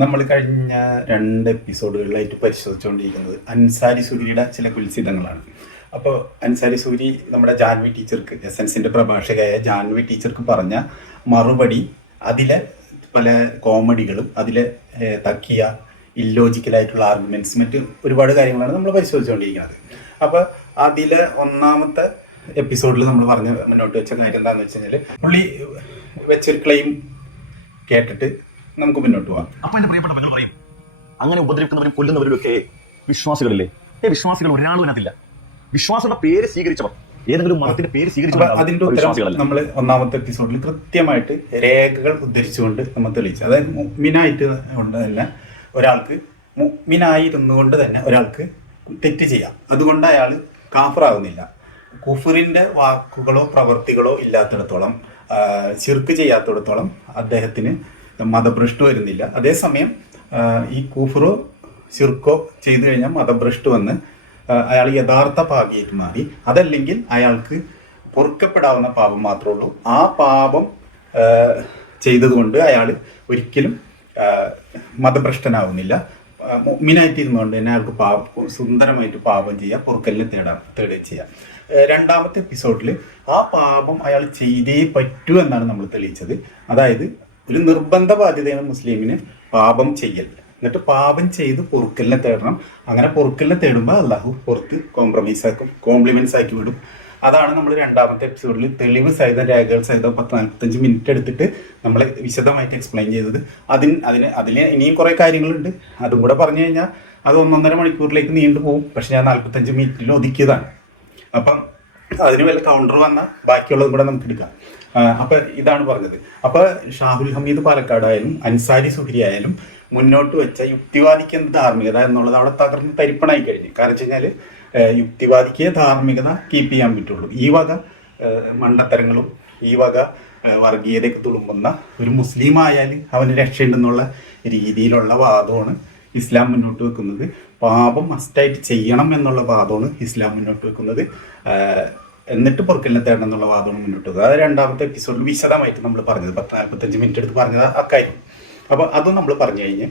നമ്മൾ കഴിഞ്ഞ 2 എപ്പിസോഡുകളിലായിട്ട് പരിശോധിച്ചുകൊണ്ടിരിക്കുന്നത് അൻസാരി സൂരിയുടെ ചില കുൽസിതങ്ങളാണ്. അപ്പോൾ അൻസാരി സൂരി നമ്മുടെ ജാൻവി ടീച്ചർക്ക്, എസൻസിൻ്റെ പ്രഭാഷകയായ ജാൻവി ടീച്ചർക്ക് പറഞ്ഞ മറുപടി, അതിലെ പല കോമഡികളും, അതിലെ തക്കിയ ഇല്ലോജിക്കലായിട്ടുള്ള ആർഗ്യുമെൻറ്റ്സ്, മറ്റ് ഒരുപാട് കാര്യങ്ങളാണ് നമ്മൾ പരിശോധിച്ചുകൊണ്ടിരിക്കുന്നത്. അപ്പോൾ അതിലെ ഒന്നാമത്തെ എപ്പിസോഡിൽ നമ്മൾ മുന്നോട്ട് വെച്ച കാര്യം എന്താണെന്ന് വെച്ച് കഴിഞ്ഞാൽ, പുള്ളി വെച്ചൊരു ക്ലെയിം കേട്ടിട്ട് നമുക്ക് മുന്നോട്ട് പോവാം. അപ്പൊ എന്റെ പ്രിയപ്പെട്ട മകൾ പറയും, അങ്ങനെ ഉപദ്രവിക്കുന്നവരും കൊല്ലുന്നവരും ഒക്കെ വിശ്വാസികളില്ലേ? വിശ്വാസികൾ ഒരാളും അതിനകത്തില്ല. വിശ്വാസയുടെ പേര് സ്വീകരിച്ചവർ, ഏതെങ്കിലും മതത്തിന്റെ പേര് സ്വീകരിച്ചവർ. അതിന്റെ ഉത്തരം നമ്മൾ ഒന്നാമത്തെ എപ്പിസോഡിൽ കൃത്യമായിട്ട് രേഖകൾ ഉദ്ധരിച്ചുകൊണ്ട് നമ്മൾ തെളിയിച്ചു. അതായത് മുഅ്മിനായിട്ട് കൊണ്ട് തന്നെ ഒരാൾക്ക്, മുഅ്മിനായിരുന്നുകൊണ്ട് തന്നെ ഒരാൾക്ക് തെറ്റ് ചെയ്യാം. അതുകൊണ്ട് അയാൾ കാഫറാകുന്നില്ല. കുഫറിന്റെ വാക്കുകളോ പ്രവൃത്തികളോ ഇല്ലാത്തിടത്തോളം, ശിർക്ക് ചെയ്യാത്തിടത്തോളം അദ്ദേഹത്തിന് മതഭ്രഷ്ട് വരുന്നില്ല. അതേസമയം ഈ കുഫറോ ശിർക്കോ ചെയ്തു കഴിഞ്ഞാൽ മതഭ്രഷ്ട് വന്ന് അയാൾ യഥാർത്ഥ പാപിയായിട്ട് മാറി. അതല്ലെങ്കിൽ അയാൾക്ക് പൊറുക്കപ്പെടാവുന്ന പാപം മാത്രമേ ഉള്ളൂ. ആ പാപം ചെയ്തതുകൊണ്ട് അയാൾ ഒരിക്കലും മതഭ്രഷ്ടനാവുന്നില്ല. മുഅ്മിനായിട്ടിരുന്നുകൊണ്ട് തന്നെ അയാൾക്ക് സുന്ദരമായിട്ട് പാപം ചെയ്യാം, പൊറുക്കലിനെ തേടുകയും ചെയ്യാം. രണ്ടാമത്തെ എപ്പിസോഡിൽ ആ പാപം അയാൾ ചെയ്തേ പറ്റൂ എന്നാണ് നമ്മൾ തെളിയിച്ചത്. അതായത് ഒരു നിർബന്ധ ബാധ്യതയാണ് മുസ്ലിമിന് പാപം ചെയ്യൽ. എന്നിട്ട് പാപം ചെയ്ത് പൊറുക്കലിനെ തേടണം. അങ്ങനെ പൊറുക്കലിനെ തേടുമ്പോൾ അള്ളാഹു പുറത്ത് കോംപ്ലിമെന്റ്സ് ആക്കി വിടും. അതാണ് നമ്മൾ രണ്ടാമത്തെ എപ്പിസോഡിൽ തെളിവ് സഹിതം, രേഖകൾ സഹിതം 45 മിനിറ്റ് എടുത്തിട്ട് നമ്മൾ വിശദമായിട്ട് എക്സ്പ്ലെയിൻ ചെയ്തത്. അതിന് ഇനിയും കുറേ കാര്യങ്ങളുണ്ട്. അതും കൂടെ പറഞ്ഞു കഴിഞ്ഞാൽ അത് 1.5 മണിക്കൂറിലേക്ക് നീണ്ടു പോകും. പക്ഷെ ഞാൻ 45 മിനിറ്റിൽ ഒതുക്കിയതാണ്. അപ്പം അതിന് വല്ല കൗണ്ടർ വന്നാൽ ബാക്കിയുള്ളതും കൂടെ നമുക്ക് എടുക്കാം. അപ്പം ഇതാണ് പറഞ്ഞത്. അപ്പോൾ ഷാഹുൽ ഹമീദ് പാലക്കാടായാലും അൻസാരി സുഹരി ആയാലും മുന്നോട്ട് വെച്ച യുക്തിവാദിക്ക് എന്ത് ധാർമ്മികത എന്നുള്ളത് അവിടെ തകർന്ന് തരിപ്പണായി കഴിഞ്ഞു. കാരണം വെച്ച് കഴിഞ്ഞാൽ യുക്തിവാദിക്ക് ധാർമ്മികത കീപ്പ് ചെയ്യാൻ പറ്റുള്ളൂ. ഈ വക മണ്ടത്തരങ്ങളും ഈ വക വർഗീയതയൊക്കെ തുളുമ്പുന്ന ഒരു മുസ്ലിം ആയാൽ അവന് രക്ഷയുണ്ടെന്നുള്ള രീതിയിലുള്ള വാദമാണ് ഇസ്ലാം മുന്നോട്ട് വെക്കുന്നത്. പാപം മസ്റ്റായിട്ട് ചെയ്യണം എന്നുള്ള വാദമാണ് ഇസ്ലാം മുന്നോട്ട് വെക്കുന്നത്. എന്നിട്ട് പൊറുക്കലിനെ തേടണം എന്നുള്ള വാദമാണ് മുന്നോട്ട് വെക്കുന്നത്. അത് രണ്ടാമത്തെ എപ്പിസോഡിൽ വിശദമായിട്ട് നമ്മൾ പറഞ്ഞത്, 45 മിനിറ്റ് എടുത്ത് പറഞ്ഞത് അക്കാര്യം. അപ്പോൾ അതും നമ്മൾ പറഞ്ഞു കഴിഞ്ഞ്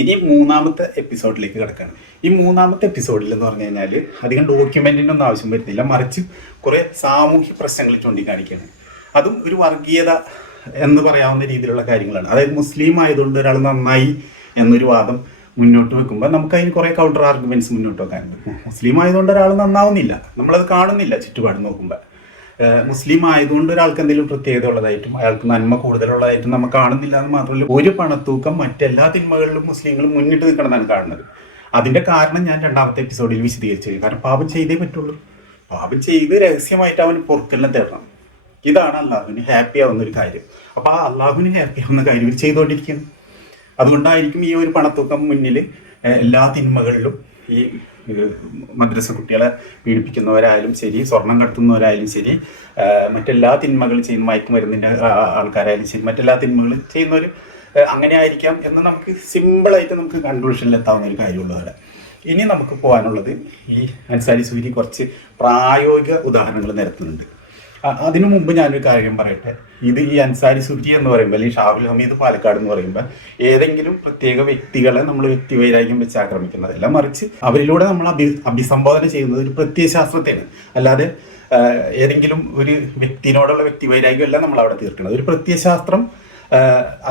ഇനി മൂന്നാമത്തെ എപ്പിസോഡിലേക്ക് കിടക്കുകയാണ്. ഈ മൂന്നാമത്തെ എപ്പിസോഡിൽ എന്ന് പറഞ്ഞു കഴിഞ്ഞാൽ അധികം ഡോക്യുമെന്റിൻ്റെ ഒന്നും ആവശ്യം വരുന്നില്ല, മറിച്ച് കുറേ സാമൂഹ്യ പ്രശ്നങ്ങൾ ചൂണ്ടിക്കാണിക്കുകയാണ്. അതും ഒരു വർഗീയത എന്ന് പറയാവുന്ന രീതിയിലുള്ള കാര്യങ്ങളാണ്. അതായത് മുസ്ലിം ആയതുകൊണ്ട് ഒരാൾ നന്നായി എന്നൊരു വാദം മുന്നോട്ട് വെക്കുമ്പോൾ നമുക്ക് അതിന് കുറേ കൗണ്ടർ ആർഗ്യുമെന്റ്സ് മുന്നോട്ട് വെക്കാനുണ്ട്. മുസ്ലിം ആയതുകൊണ്ട് ഒരാൾ നന്നാവുന്നില്ല, നമ്മളത് കാണുന്നില്ല ചുറ്റുപാട് നോക്കുമ്പോൾ. മുസ്ലിം ആയതുകൊണ്ട് ഒരാൾക്ക് എന്തെങ്കിലും പ്രത്യേകത ഉള്ളതായിട്ടും അയാൾക്ക് നന്മ കൂടുതലുള്ളതായിട്ടും നമ്മൾ കാണുന്നില്ല. എന്ന് മാത്രമല്ല, ഒരു പണത്തൂക്കം മറ്റെല്ലാ തിന്മകളിലും മുസ്ലിങ്ങൾ മുന്നിട്ട് നിൽക്കണമെന്നാണ് കാണുന്നത്. അതിൻ്റെ കാരണം ഞാൻ രണ്ടാമത്തെ എപ്പിസോഡിൽ വിശദീകരിച്ചു. കാരണം പാപം ചെയ്തേ പറ്റുള്ളൂ. പാപം ചെയ്ത് രഹസ്യമായിട്ട് അവന് പൊറുക്കലിനെ തേടണം. ഇതാണ് അള്ളാഹുവിന് ഹാപ്പി ആവുന്ന ഒരു കാര്യം. അപ്പോൾ ആ അള്ളാഹുവിന് ഹാപ്പി ആവുന്ന കാര്യം ഇവർ ചെയ്തുകൊണ്ടിരിക്കുകയാണ്. അതുകൊണ്ടായിരിക്കും ഈ ഒരു പണത്തൂക്കം മുന്നിൽ എല്ലാ തിന്മകളിലും ഈ മദ്രസ കുട്ടികളെ പീഡിപ്പിക്കുന്നവരായാലും ശരി, സ്വർണം കടത്തുന്നവരായാലും ശരി, മറ്റെല്ലാ തിന്മകൾ ചെയ്യുന്ന മയക്കുമരുന്നിൻ്റെ ആൾക്കാരായാലും ശരി, മറ്റെല്ലാ തിന്മകളും ചെയ്യുന്നവർ അങ്ങനെ ആയിരിക്കാം എന്ന് നമുക്ക് സിമ്പിളായിട്ട് നമുക്ക് കൺക്ലൂഷനിൽ എത്താവുന്ന ഒരു കാര്യമുള്ളതാണ്. ഇനി നമുക്ക് പോകാനുള്ളത്, ഈ അൻസാരി സൂരി കുറച്ച് പ്രായോഗിക ഉദാഹരണങ്ങൾ നിരത്തുന്നുണ്ട്. അതിനു മുമ്പ് ഞാനൊരു കാര്യം പറയട്ടെ. ഇത് ഈ അൻസാരി സുരി എന്ന് പറയുമ്പോൾ, അല്ലെങ്കിൽ ഷാഹുൽ ഹമീദ് പാലക്കാട് എന്ന് പറയുമ്പോൾ ഏതെങ്കിലും പ്രത്യേക വ്യക്തികളെ നമ്മൾ വ്യക്തിവൈരാഗ്യം വെച്ച് ആക്രമിക്കുന്നതല്ല, മറിച്ച് അവരിലൂടെ നമ്മൾ അഭിസംബോധന ചെയ്യുന്നത് ഒരു പ്രത്യയശാസ്ത്രത്തെയാണ്. അല്ലാതെ ഏതെങ്കിലും ഒരു വ്യക്തിനോടുള്ള വ്യക്തിവൈരാഗ്യം അല്ല നമ്മൾ അവിടെ തീർക്കുന്നത്. ഒരു പ്രത്യയശാസ്ത്രം,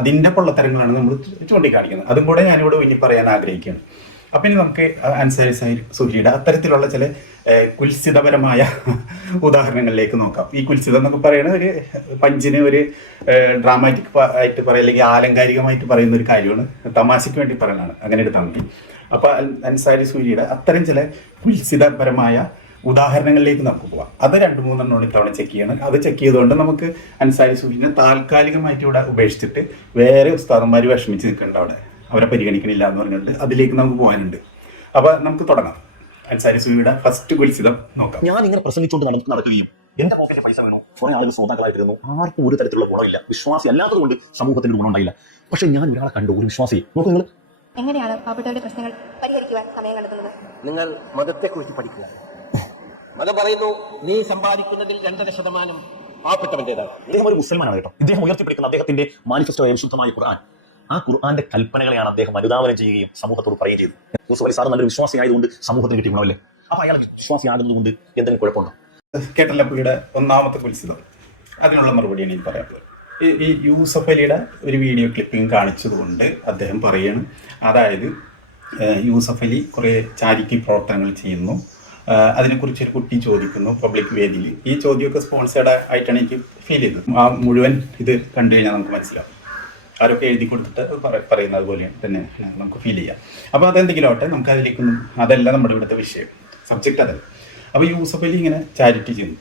അതിൻ്റെ പൊള്ളത്തരങ്ങളാണ് നമ്മൾ ചൂണ്ടിക്കാണിക്കുന്നത്. അതും കൂടെ ഞാനിവിടെ ഇനി പറയാൻ ആഗ്രഹിക്കുകയാണ്. അപ്പം ഇനി നമുക്ക് അൻസാരി സുരിയുടെ അത്തരത്തിലുള്ള ചില കുൽസിതപരമായ ഉദാഹരണങ്ങളിലേക്ക് നോക്കാം. ഈ കുൽസിതം എന്നൊക്കെ പറയുന്നത് ഒരു പഞ്ചിന് ഒരു ഡ്രാമാറ്റിക് ആയിട്ട് പറയുക, അല്ലെങ്കിൽ ആലങ്കാരികമായിട്ട് പറയുന്ന ഒരു കാര്യമാണ്, തമാശയ്ക്ക് വേണ്ടി പറയുന്നതാണ്, അങ്ങനെ എടുത്താൽ മതി. അപ്പോൾ അൻസാരി സൂരിയുടെ അത്തരം ചില കുൽസിതപരമായ ഉദാഹരണങ്ങളിലേക്ക് നമുക്ക് പോകാം. അത് 2-3 ഇത്തവണ ചെക്ക് ചെയ്യണം. അത് ചെക്ക് ചെയ്തുകൊണ്ട് നമുക്ക് അൻസാരി സൂരിനെ താൽക്കാലികമായിട്ട് ഇവിടെ ഉപേക്ഷിച്ചിട്ട് വേറെ ഉസ്താദന്മാർ വിഷമിച്ച് നിൽക്കേണ്ട, അവിടെ അവരെ പരിഗണിക്കണില്ല എന്ന് പറഞ്ഞിട്ട് അതിലേക്ക് നമുക്ക് പോകാനുണ്ട്. അപ്പോൾ നമുക്ക് തുടങ്ങാം. അൻസാരി സൂരിയുടെ ഫസ്റ്റ് കുൽസിതം നോക്കാം. ഞാൻ ഇങ്ങനെ പ്രസംഗിച്ചുകൊണ്ട് നടക്കുകയും എന്റെ പോക്കറ്റിൽ പൈസ വേണോ, കുറെ ആളുകൾ ശ്രോതാക്കളായിട്ടിരുന്നു, ആർക്കും ഒരു തരത്തിലുള്ള ഗുണമില്ല, വിശ്വാസി അല്ലാത്തത് കൊണ്ട് സമൂഹത്തിന് ഗുണം ഉണ്ടായില്ല. പക്ഷെ ഞാൻ ഒരാളെ കണ്ടു, ഒരു വിശ്വാസി. നോക്കൂ, നിങ്ങൾ എങ്ങനെയാണ് പാവപ്പെട്ടവരുടെ പ്രശ്നങ്ങൾ പരിഹരിക്കുവാൻ സമയം കണ്ടെത്തുന്നത്? നിങ്ങൾ മതത്തെക്കുറിച്ച് പഠിക്കുക. മതം പറയുന്നു, നീ സമ്പാദിക്കുന്നതിൽ 2% പാവപ്പെട്ടവന്റേതാണ്. ഇദ്ദേഹം ഒരു മുസ്ലിമാനാണ് കേട്ടോ. ഇദ്ദേഹം ഉയർത്തിപ്പിടിക്കുന്ന അദ്ദേഹത്തിന്റെ മാനിഫെസ്റ്റോയായ വിശുദ്ധമായ ഖുർആൻ, ആ ഖുർആന്റെ കൽപ്പനകളെയാണ് അദ്ദേഹം അനുധാവനം ചെയ്യുകയും സമൂഹത്തോട് പറയുകയും ചെയ്തു. യൂസുഫ് അലി സാർ നല്ലൊരു വിശ്വാസി ആയതുകൊണ്ട് സമൂഹത്തിന് കിട്ടിയ ഗുണമല്ലേ? അപ്പൊ അയാൾ വിശ്വാസിയാകുന്നത് കൊണ്ട് എന്തെങ്കിലും കുഴപ്പമുണ്ടോ? കേട്ടല്ല പുള്ളിയുടെ ഒന്നാമത്തെ കുൽസിതം. അതിനുള്ള മറുപടിയാണ് എനിക്ക് പറയാനുള്ളത്. ഈ യൂസഫ് അലിയുടെ ഒരു വീഡിയോ ക്ലിപ്പിംഗ് കാണിച്ചതുകൊണ്ട് അദ്ദേഹം പറയണം, അതായത് യൂസഫ് അലി കുറേ ചാരിറ്റി പ്രവർത്തനങ്ങൾ ചെയ്യുന്നു, അതിനെക്കുറിച്ച് ഒരു കുട്ടി ചോദിക്കുന്നു പബ്ലിക് വേദിയിൽ. ഈ ചോദ്യമൊക്കെ സ്പോൺസേഡ് ആയിട്ടാണ് എനിക്ക് ഫീൽ ചെയ്തത്. ആ മുഴുവൻ ഇത് കണ്ടു കഴിഞ്ഞാൽ നമുക്ക് മനസ്സിലാവും. ആരൊക്കെ എഴുതി കൊടുത്തിട്ട് പറയുന്നത് പോലെയാണ് തന്നെ നമുക്ക് ഫീൽ ചെയ്യാം. അപ്പോൾ അതെന്തെങ്കിലും ആവട്ടെ, നമുക്ക് അതിലേക്കൊന്നും, അതല്ല നമ്മുടെ ഇവിടുത്തെ വിഷയം, സബ്ജക്റ്റ് അതല്ല. അപ്പോൾ യൂസഫ് അലി ഇങ്ങനെ ചാരിറ്റി ചെയ്യുന്നു.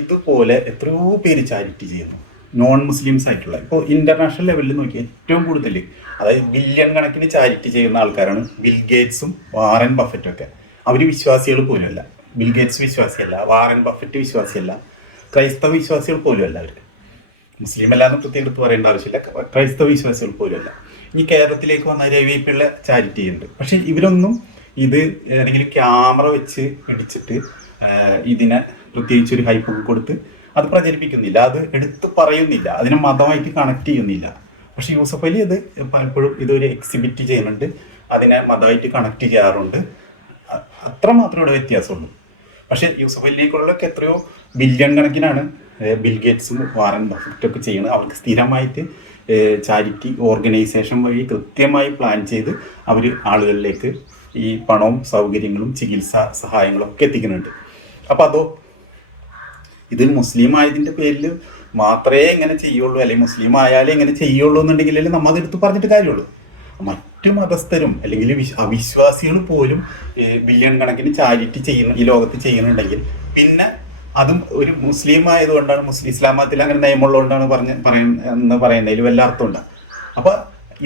ഇതുപോലെ എത്രയോ പേര് ചാരിറ്റി ചെയ്യുന്നു, നോൺ മുസ്ലിംസ് ആയിട്ടുള്ള. ഇപ്പോൾ ഇൻ്റർനാഷണൽ ലെവലിൽ നോക്കി ഏറ്റവും കൂടുതൽ, അതായത് ബില്യൺ കണക്കിന് ചാരിറ്റി ചെയ്യുന്ന ആൾക്കാരാണ് ബിൽ ഗേറ്റ്സും വാറൻ ബഫറ്റും ഒക്കെ. അവർ വിശ്വാസികൾ പോലുമല്ല. ബിൽ ഗേറ്റ്സ് വിശ്വാസിയല്ല, വാറൻ ബഫറ്റ് വിശ്വാസിയല്ല, ക്രൈസ്തവ വിശ്വാസികൾ പോലുമല്ല. അവർ മുസ്ലിം അല്ലാന്ന് പ്രത്യേകം എടുത്ത് പറയേണ്ട ആവശ്യമില്ല, ക്രൈസ്തവ വിശ്വാസികൾ പോലുമല്ല. ഇനി കേരളത്തിലേക്ക് വന്ന രവി പിള്ള ചാരിറ്റി ചെയ്യുന്നുണ്ട്. പക്ഷെ ഇവരൊന്നും ഇത് ഏതെങ്കിലും ക്യാമറ വെച്ച് പിടിച്ചിട്ട് ഇതിനെ പ്രത്യേകിച്ചൊരു ഹൈപ്പ് കൊടുത്ത് അത് പ്രചരിപ്പിക്കുന്നില്ല, അത് എടുത്ത് പറയുന്നില്ല, അതിനെ മതമായിട്ട് കണക്ട് ചെയ്യുന്നില്ല. പക്ഷെ യൂസഫ് അലി അത് പലപ്പോഴും ഇതൊരു എക്സിബിറ്റ് ചെയ്യുന്നുണ്ട്, അതിനെ മതമായിട്ട് കണക്ട് ചെയ്യാറുണ്ട്. അത്ര മാത്രമേ ഇവിടെ വ്യത്യാസമുള്ളൂ. പക്ഷെ യൂസഫ് അലിയേക്കുള്ളൊക്കെ എത്രയോ ബില്യൺ കണക്കിനാണ് ബിൽ ഗേറ്റ്സും വാറൻ ബഫറ്റൊക്കെ ചെയ്യുന്നത്. അവർക്ക് സ്ഥിരമായിട്ട് ചാരിറ്റി ഓർഗനൈസേഷൻ വഴി കൃത്യമായി പ്ലാൻ ചെയ്ത് അവർ ആളുകളിലേക്ക് ഈ പണവും സൗകര്യങ്ങളും ചികിത്സാ സഹായങ്ങളും ഒക്കെ എത്തിക്കുന്നുണ്ട്. അപ്പോൾ അതോ ഇത് മുസ്ലിം ആയതിൻ്റെ പേരിൽ മാത്രമേ എങ്ങനെ ചെയ്യുള്ളൂ, അല്ലെങ്കിൽ മുസ്ലിം ആയാലേ എങ്ങനെ ചെയ്യുള്ളൂ എന്നുണ്ടെങ്കിലല്ലേ നമ്മൾ അതെടുത്ത് പറഞ്ഞിട്ട് കാര്യമുള്ളൂ. മറ്റു മതസ്ഥരും അല്ലെങ്കിൽ അവിശ്വാസികൾ പോലും ബില്യൺ കണക്കിന് ചാരിറ്റി ചെയ്യുന്ന ഈ ലോകത്ത് ചെയ്യുന്നുണ്ടെങ്കിൽ പിന്നെ അതും ഒരു മുസ്ലിം ആയതുകൊണ്ടാണ്, ഇസ്ലാം മതത്തിൽ അങ്ങനെ നിയമമുള്ളതുകൊണ്ടാണ് എന്ന് പറയുന്നതിൽ വല്ല അർത്ഥമുണ്ട്. അപ്പോൾ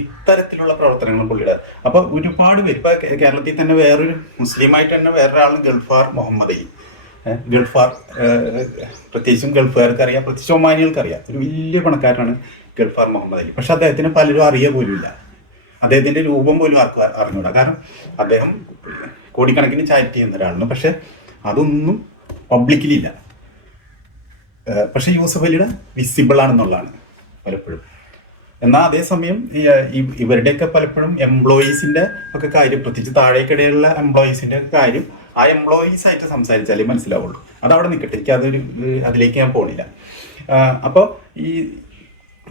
ഇത്തരത്തിലുള്ള പ്രവർത്തനങ്ങളും പുള്ളിയുടെ. അപ്പോൾ ഒരുപാട് പേര്, ഇപ്പോൾ കേരളത്തിൽ തന്നെ വേറൊരു മുസ്ലിമായിട്ട് തന്നെ വേറൊരാളും ഗൾഫാർ മുഹമ്മദ് അലി, ഗൾഫാർ, പ്രത്യേകിച്ചും ഗൾഫുകാർക്ക് അറിയാം, പ്രത്യേകിച്ച് ഒമാനികൾക്ക് അറിയാം, ഒരു വലിയ പണക്കാരനാണ് ഗൾഫാർ മുഹമ്മദ് അലി. പക്ഷെ അദ്ദേഹത്തിന് പലരും അറിയുക പോലുമില്ല, അദ്ദേഹത്തിൻ്റെ രൂപം പോലും ആർക്കും അറിഞ്ഞൂടാ. കാരണം അദ്ദേഹം കോടിക്കണക്കിന് ചാരിറ്റി ചെയ്യുന്ന ഒരാളാണ്, പക്ഷെ അതൊന്നും പബ്ലിക്കിലില്ല. പക്ഷെ യൂസഫ് അലിയുടെ വിസിബിൾ ആണെന്നുള്ളതാണ് പലപ്പോഴും. എന്നാൽ അതേസമയം ഇവരുടെയൊക്കെ പലപ്പോഴും എംപ്ലോയീസിൻ്റെ ഒക്കെ കാര്യം, പ്രത്യേകിച്ച് താഴേക്കിടയിലുള്ള എംപ്ലോയീസിൻ്റെ ഒക്കെ കാര്യം ആ എംപ്ലോയീസ് ആയിട്ട് സംസാരിച്ചാലേ മനസ്സിലാവുള്ളൂ. അതവിടെ നിൽക്കട്ടെ, എനിക്ക് അതിലേക്ക് ഞാൻ പോണില്ല. അപ്പോൾ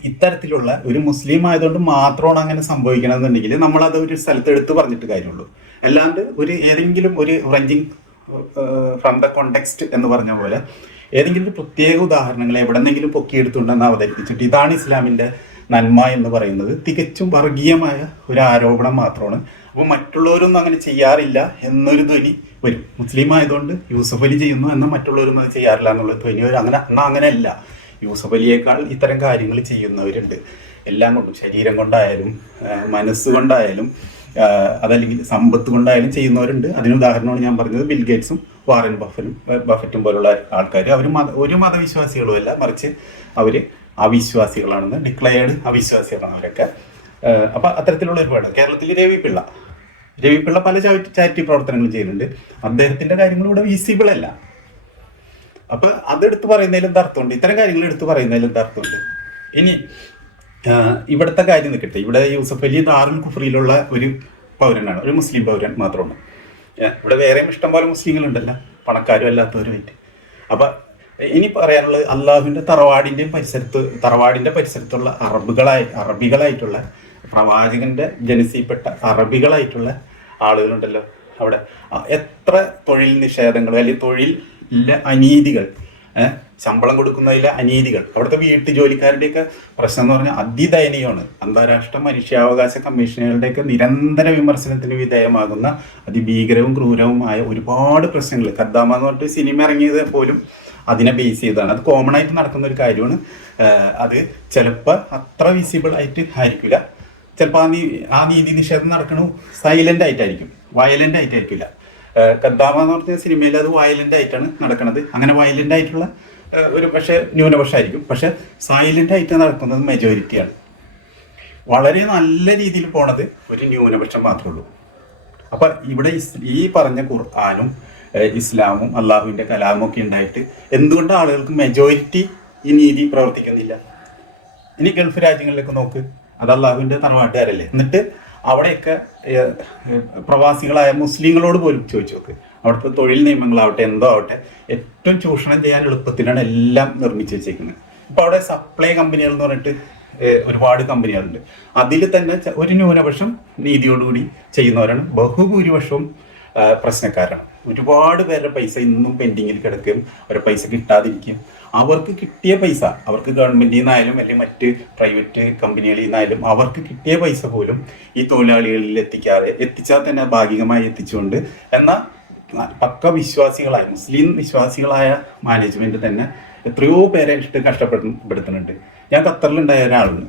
ഇത്തരത്തിലുള്ള ഒരു മുസ്ലിം ആയതുകൊണ്ട് മാത്രമാണ് അങ്ങനെ സംഭവിക്കണമെന്നുണ്ടെങ്കിൽ നമ്മളത് ഒരു സ്ഥലത്ത് എടുത്ത് പറഞ്ഞിട്ട് കാര്യമുള്ളൂ. അല്ലാണ്ട് ഏതെങ്കിലും ഒരു റേഞ്ചിങ് ഫ്രം ദ കോണ്ടെക്സ്റ്റ് എന്ന് പറഞ്ഞ പോലെ ഏതെങ്കിലും പ്രത്യേക ഉദാഹരണങ്ങൾ എവിടെന്നെങ്കിലും പൊക്കിയെടുത്തുണ്ടെന്ന് അവതരിപ്പിച്ചിട്ട് ഇതാണ് ഇസ്ലാമിൻ്റെ നന്മ എന്ന് പറയുന്നത് തികച്ചും വർഗീയമായ ഒരു ആരോപണം മാത്രമാണ്. അപ്പോൾ മറ്റുള്ളവരൊന്നും അങ്ങനെ ചെയ്യാറില്ല എന്നൊരു ധ്വനി വരും. മുസ്ലിം ആയതുകൊണ്ട് യൂസഫ് അലി ചെയ്യുന്നു എന്നാൽ മറ്റുള്ളവരൊന്നും അത് ചെയ്യാറില്ല എന്നുള്ള ധ്വനി വരും. അങ്ങനെയല്ല. യൂസഫ് അലിയേക്കാൾ ഇത്തരം കാര്യങ്ങൾ ചെയ്യുന്നവരുണ്ട്. എല്ലാം കൊണ്ടും, ശരീരം കൊണ്ടായാലും മനസ്സുകൊണ്ടായാലും അതല്ലെങ്കിൽ സമ്പത്ത് കൊണ്ടായാലും ചെയ്യുന്നവരുണ്ട്. അതിന് ഉദാഹരണമാണ് ഞാൻ പറഞ്ഞത് ബിൽ ഗേറ്റ്സും വാറൻ ബഫറ്റും പോലുള്ള ആൾക്കാർ. അവർ ഒരു മതവിശ്വാസികളുമല്ല, മറിച്ച് അവർ അവിശ്വാസികളാണെന്ന് ഡിക്ലെയർഡ് അവിശ്വാസികളാണ് അവരൊക്കെ. അപ്പം അത്തരത്തിലുള്ള ഒരുപാട്. കേരളത്തിൽ രവി പിള്ള പല ചാരിറ്റി പ്രവർത്തനങ്ങളും ചെയ്യുന്നുണ്ട്. അദ്ദേഹത്തിൻ്റെ കാര്യങ്ങൾ ഇവിടെ വിസിബിൾ അല്ല. അപ്പം അതെടുത്ത് പറയുന്നതിൽ എന്താ അർത്ഥമുണ്ട്? ഇത്തരം കാര്യങ്ങൾ എടുത്ത് പറയുന്നതിൽ എന്താ അർത്ഥമുണ്ട്? ഇനി ഇവിടുത്തെ കാര്യം നിൽക്കട്ടെ. ഇവിടെ യൂസഫ് അലി ദാറുൽ കുഫറിയിലുള്ള ഒരു പൗരനാണ്, ഒരു മുസ്ലിം പൗരൻ മാത്രമാണ്. ഇവിടെ വേറെയും ഇഷ്ടംപോലെ മുസ്ലിങ്ങളുണ്ടല്ലോ, പണക്കാരും അല്ലാത്തവരുമായിട്ട്. അപ്പം ഇനി പറയാനുള്ളത് അള്ളാഹുവിൻ്റെ തറവാടിൻ്റെ പരിസരത്തുള്ള അറബികളായിട്ടുള്ള പ്രവാചകന്റെ ജനസിൽപ്പെട്ട അറബികളായിട്ടുള്ള ആളുകളുണ്ടല്ലോ അവിടെ. എത്ര തൊഴിൽ നിഷേധങ്ങൾ അല്ലെങ്കിൽ തൊഴിലിലെ അനീതികൾ, ശമ്പളം കൊടുക്കുന്നതിലെ അനീതികൾ, അവിടുത്തെ വീട്ടു ജോലിക്കാരുടെയൊക്കെ പ്രശ്നം എന്ന് പറഞ്ഞാൽ അതിദയനീയമാണ്. അന്താരാഷ്ട്ര മനുഷ്യാവകാശ കമ്മീഷനുകളുടെയൊക്കെ നിരന്തര വിമർശനത്തിന് വിധേയമാകുന്ന അതിഭീകരവും ക്രൂരവുമായ ഒരുപാട് പ്രശ്നങ്ങൾ. ഖദ്ദാമ എന്ന് പറഞ്ഞിട്ട് സിനിമ ഇറങ്ങിയത് പോലും അതിനെ ബേസ് ചെയ്താണ്. അത് കോമൺ ആയിട്ട് നടക്കുന്ന ഒരു കാര്യമാണ്. അത് ചിലപ്പോൾ അത്ര വിസിബിൾ ആയിട്ട് ആയിരിക്കില്ല. ചിലപ്പോൾ ആ നീതി നിഷേധം നടക്കണു സൈലന്റ് ആയിട്ടായിരിക്കും, വയലന്റ് ആയിട്ടായിരിക്കില്ല. ഖദ്ദാമ എന്ന് പറഞ്ഞ സിനിമയിൽ അത് വയലന്റ് ആയിട്ടാണ് നടക്കുന്നത്. അങ്ങനെ വയലന്റ് ആയിട്ടുള്ള ഒരു പക്ഷേ ന്യൂനപക്ഷമായിരിക്കും, പക്ഷെ സൈലന്റ് ആയിട്ട് നടക്കുന്നത് മെജോറിറ്റിയാണ്. വളരെ നല്ല രീതിയിൽ പോണത് ഒരു ന്യൂനപക്ഷം മാത്രമേ ഉള്ളൂ. അപ്പം ഇവിടെ ഈ പറഞ്ഞ ഖുർആനും ഇസ്ലാമും അള്ളാഹുവിൻ്റെ കലാമും ഒക്കെ ഉണ്ടായിട്ട് എന്തുകൊണ്ട് ആളുകൾക്ക് മെജോറിറ്റി ഈ നീതി പ്രവർത്തിക്കുന്നില്ല? ഇനി ഗൾഫ് രാജ്യങ്ങളിലേക്ക് നോക്ക്, അത് അള്ളാഹുവിൻ്റെ തറവാട്ടുകാരല്ലേ. എന്നിട്ട് അവിടെയൊക്കെ പ്രവാസികളായ മുസ്ലിങ്ങളോട് പോലും ചോദിച്ചു നോക്ക്, അവിടുത്തെ തൊഴിൽ നിയമങ്ങളാവട്ടെ എന്തോ ആവട്ടെ ഏറ്റവും ചൂഷണം ചെയ്യാൻ എളുപ്പത്തിനാണ് എല്ലാം നിർമ്മിച്ച് വെച്ചേക്കുന്നത്. ഇപ്പോൾ അവിടെ സപ്ലൈ കമ്പനികൾ എന്ന് പറഞ്ഞിട്ട് ഒരുപാട് കമ്പനികളുണ്ട്. അതിൽ തന്നെ ഒരു ന്യൂനപക്ഷം നീതിയോടുകൂടി ചെയ്യുന്നവരാണ്, ബഹുഭൂരിപക്ഷവും പ്രശ്നക്കാരാണ്. ഒരുപാട് പേരുടെ പൈസ ഇന്നും പെൻഡിങ്ങിൽ കിടക്കുകയും അവരുടെ പൈസ കിട്ടാതിരിക്കുകയും അവർക്ക് കിട്ടിയ പൈസ, അവർക്ക് ഗവൺമെൻറ്റിൽ നിന്നായാലും അല്ലെങ്കിൽ മറ്റ് പ്രൈവറ്റ് കമ്പനികളിൽ നിന്നായാലും അവർക്ക് കിട്ടിയ പൈസ പോലും ഈ തൊഴിലാളികളിൽ എത്തിച്ചാൽ തന്നെ ഭാഗികമായി എത്തിച്ചുകൊണ്ട് എന്നാൽ പക്ക വിശ്വാസികളായ മുസ്ലിം വിശ്വാസികളായ മാനേജ്മെൻറ്റ് തന്നെ എത്രയോ പേരെ കഷ്ടപ്പെടുത്തുന്നുണ്ട്. ഞാൻ ഖത്തറിലുണ്ടായ ഒരാളാണ്.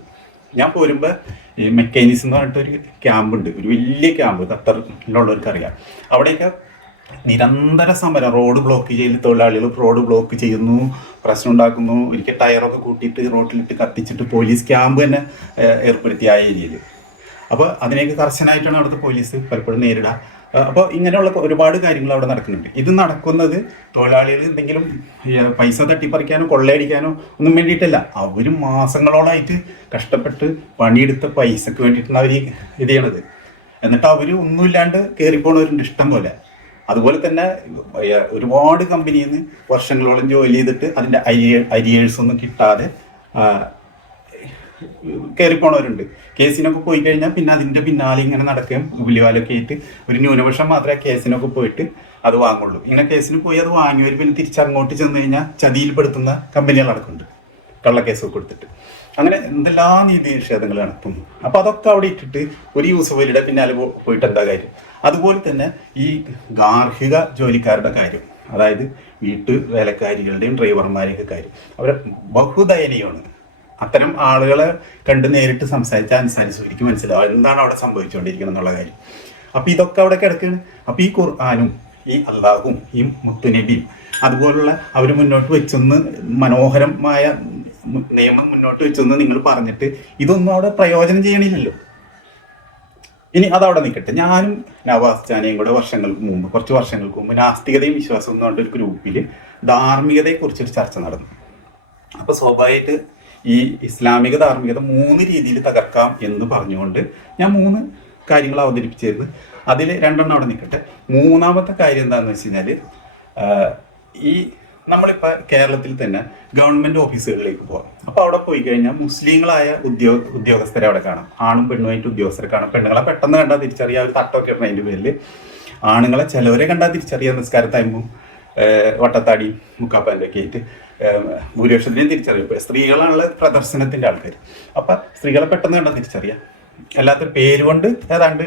ഞാൻ പോരുമ്പോൾ ഈ മെക്കാനിക്സ് എന്ന് പറഞ്ഞിട്ടൊരു ക്യാമ്പുണ്ട്, ഒരു വലിയ ക്യാമ്പ് ഖത്തറിലുള്ളവർക്ക് അറിയാം. അവിടെയൊക്കെ നിരന്തര സമരം, റോഡ് ബ്ലോക്ക് ചെയ്ത് തൊഴിലാളികൾ റോഡ് ബ്ലോക്ക് ചെയ്യുന്നു, പ്രശ്നം ഉണ്ടാക്കുന്നു, ഒരിക്കൽ ടയറൊക്കെ കൂട്ടിയിട്ട് റോഡിലിട്ട് കത്തിച്ചിട്ട് പോലീസ് ക്യാമ്പ് തന്നെ ഏർപ്പെടുത്തിയ ആ ഏരിയയിൽ. അപ്പോൾ അതിനെയൊക്കെ കർശനമായിട്ടാണ് അവിടുത്തെ പോലീസ് പലപ്പോഴും നേരിടുക. അപ്പോൾ ഇങ്ങനെയുള്ള ഒരുപാട് കാര്യങ്ങൾ അവിടെ നടക്കുന്നുണ്ട്. ഇത് നടക്കുന്നത് തൊഴിലാളികൾ എന്തെങ്കിലും പൈസ തട്ടിപ്പറിക്കാനോ കൊള്ളയടിക്കാനോ ഒന്നും വേണ്ടിയിട്ടല്ല. അവർ മാസങ്ങളോളായിട്ട് കഷ്ടപ്പെട്ട് പണിയെടുത്ത പൈസക്ക് വേണ്ടിയിട്ടാണ് അവർ ഇത് ചെയ്യണത്. എന്നിട്ട് അവർ ഒന്നുമില്ലാണ്ട് കയറിപ്പോണവരുണ്ട് ഇഷ്ടം പോലെ. അതുപോലെ തന്നെ ഒരുപാട് കമ്പനിയിൽ നിന്ന് വർഷങ്ങളോളം ജോലി ചെയ്തിട്ട് അതിൻ്റെ അരിയേഴ്സ് ഒന്നും കിട്ടാതെ കയറിപ്പോണവരുണ്ട്. കേസിനൊക്കെ പോയി കഴിഞ്ഞാൽ പിന്നെ അതിൻ്റെ പിന്നാലെ ഇങ്ങനെ നടക്കുകയും പുലിവാലൊക്കെ ആയിട്ട് ഒരു ന്യൂനപക്ഷം മാത്രമേ കേസിനൊക്കെ പോയിട്ട് അത് വാങ്ങുള്ളൂ. ഇങ്ങനെ കേസിന് പോയി അത് വാങ്ങിയവർ പിന്നെ തിരിച്ചങ്ങോട്ട് ചെന്ന് കഴിഞ്ഞാൽ ചതിയിൽപ്പെടുത്തുന്ന കമ്പനികൾ നടക്കുന്നുണ്ട്, കള്ളക്കേസൊക്കെ കൊടുത്തിട്ട്. അങ്ങനെ എന്തെല്ലാം നീതി നിഷേധങ്ങൾ നടത്തുന്നു. അപ്പോൾ അതൊക്കെ അവിടെ ഇട്ടിട്ട് ഒരു യൂസഫലിയുടെ പിന്നാലെ പോയിട്ട് എന്താ കാര്യം? അതുപോലെ തന്നെ ഈ ഗാർഹിക ജോലിക്കാരുടെ കാര്യം, അതായത് വീട്ടു വേലക്കാരികളുടെയും ഡ്രൈവർമാരെയൊക്കെ കാര്യം, അവർ ബഹുദയനീയമാണ്. അത്തരം ആളുകളെ കണ്ട് നേരിട്ട് സംസാരിച്ചാൽ അനുസരിച്ച് മനസ്സിലാവും എന്താണ് അവിടെ സംഭവിച്ചുകൊണ്ടിരിക്കുന്നത് എന്നുള്ള കാര്യം. അപ്പോൾ ഇതൊക്കെ അവിടെ കിടക്കുകയാണ്. അപ്പോൾ ഈ ഖുർആനും ഈ അള്ളാഹും ഈ മുത്തുനബിയും അതുപോലുള്ള അവർ മുന്നോട്ട് വെച്ചൊന്ന് മനോഹരമായ നിയമം മുന്നോട്ട് വെച്ചൊന്ന് നിങ്ങൾ പറഞ്ഞിട്ട് ഇതൊന്നും അവിടെ പ്രയോജനം ചെയ്യണില്ലല്ലോ. ഇനി അതവിടെ നിൽക്കട്ടെ. ഞാനും നവാസ് ചാനയും കൂടെ കുറച്ച് വർഷങ്ങൾക്ക് മുമ്പ് നാസ്തികതയും വിശ്വാസവും എന്ന് പറഞ്ഞ ഒരു ഗ്രൂപ്പിൽ ധാർമ്മികതയെക്കുറിച്ചൊരു ചർച്ച നടന്നു. അപ്പോൾ സ്വാഭാവികമായിട്ട് ഈ ഇസ്ലാമിക ധാർമ്മികത 3 രീതിയിൽ തകർക്കാം എന്ന് പറഞ്ഞുകൊണ്ട് ഞാൻ 3 കാര്യങ്ങൾ അവതരിപ്പിച്ചിരുന്നു. അതിൽ 2 അവിടെ നിൽക്കട്ടെ. 3ാമത്തെ കാര്യം എന്താണെന്ന് വെച്ച് കഴിഞ്ഞാൽ, ഈ നമ്മളിപ്പോൾ കേരളത്തിൽ തന്നെ ഗവൺമെൻറ് ഓഫീസുകളിലേക്ക് പോകാം. അപ്പോൾ അവിടെ പോയി കഴിഞ്ഞാൽ മുസ്ലിങ്ങളായ ഉദ്യോഗസ്ഥരെ അവിടെ കാണാം. ആണും പെണ്ണുമായിട്ട് ഉദ്യോഗസ്ഥരെ കാണാം. പെണ്ണുങ്ങളെ പെട്ടെന്ന് കണ്ടാൽ തിരിച്ചറിയാം, ഒരു തട്ടമൊക്കെ ഇടണം അതിൻ്റെ പേരിൽ. ആണുങ്ങളെ ചിലവരെ കണ്ടാൽ തിരിച്ചറിയാം, നിസ്കാരത്തായ്മയും വട്ടത്താടി മുക്കാപ്പാൻ്റെയൊക്കെ ആയിട്ട് ഭൂരിപക്ഷത്തിനെയും തിരിച്ചറിയും. സ്ത്രീകളാണുള്ള പ്രദർശനത്തിൻ്റെ ആൾക്കാർ. അപ്പം സ്ത്രീകളെ പെട്ടെന്ന് കണ്ടാൽ തിരിച്ചറിയാം. അല്ലാത്തൊരു പേര് കൊണ്ട് ഏതാണ്ട്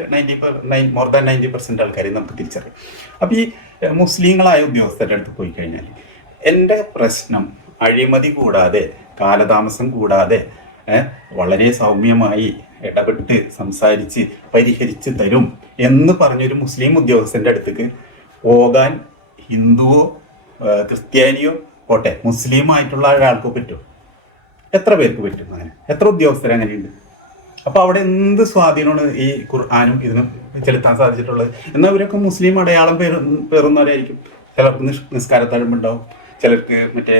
മോർ ദാൻ 90% ആൾക്കാരെ നമുക്ക് തിരിച്ചറിയാം. അപ്പോൾ ഈ മുസ്ലിങ്ങളായ ഉദ്യോഗസ്ഥരുടെ അടുത്ത് പോയി കഴിഞ്ഞാൽ എൻ്റെ പ്രശ്നം അഴിമതി കൂടാതെ കാലതാമസം കൂടാതെ വളരെ സൗമ്യമായി ഇടപെട്ട് സംസാരിച്ച് പരിഹരിച്ച് തരും എന്ന് പറഞ്ഞൊരു മുസ്ലിം ഉദ്യോഗസ്ഥൻ്റെ അടുത്തേക്ക് പോകാൻ ഹിന്ദുവോ ക്രിസ്ത്യാനിയോ പോട്ടെ മുസ്ലിമായിട്ടുള്ള ഒരാൾക്ക് പറ്റുമോ? എത്ര പേർക്ക് പറ്റും? അങ്ങനെ എത്ര ഉദ്യോഗസ്ഥർ അങ്ങനെയുണ്ട്? അപ്പോൾ അവിടെ എന്ത് സ്വാധീനമാണ് ഈ ഖുർആനും ഇതിനും ചെലുത്താൻ സാധിച്ചിട്ടുള്ളത്? എന്നാൽ ഇവരൊക്കെ മുസ്ലിം അടയാളം പേറുന്നവരായിരിക്കും. ചിലർക്ക് നിസ്കാരത്താഴുമ്പുണ്ടാവും, ചിലർക്ക് മറ്റേ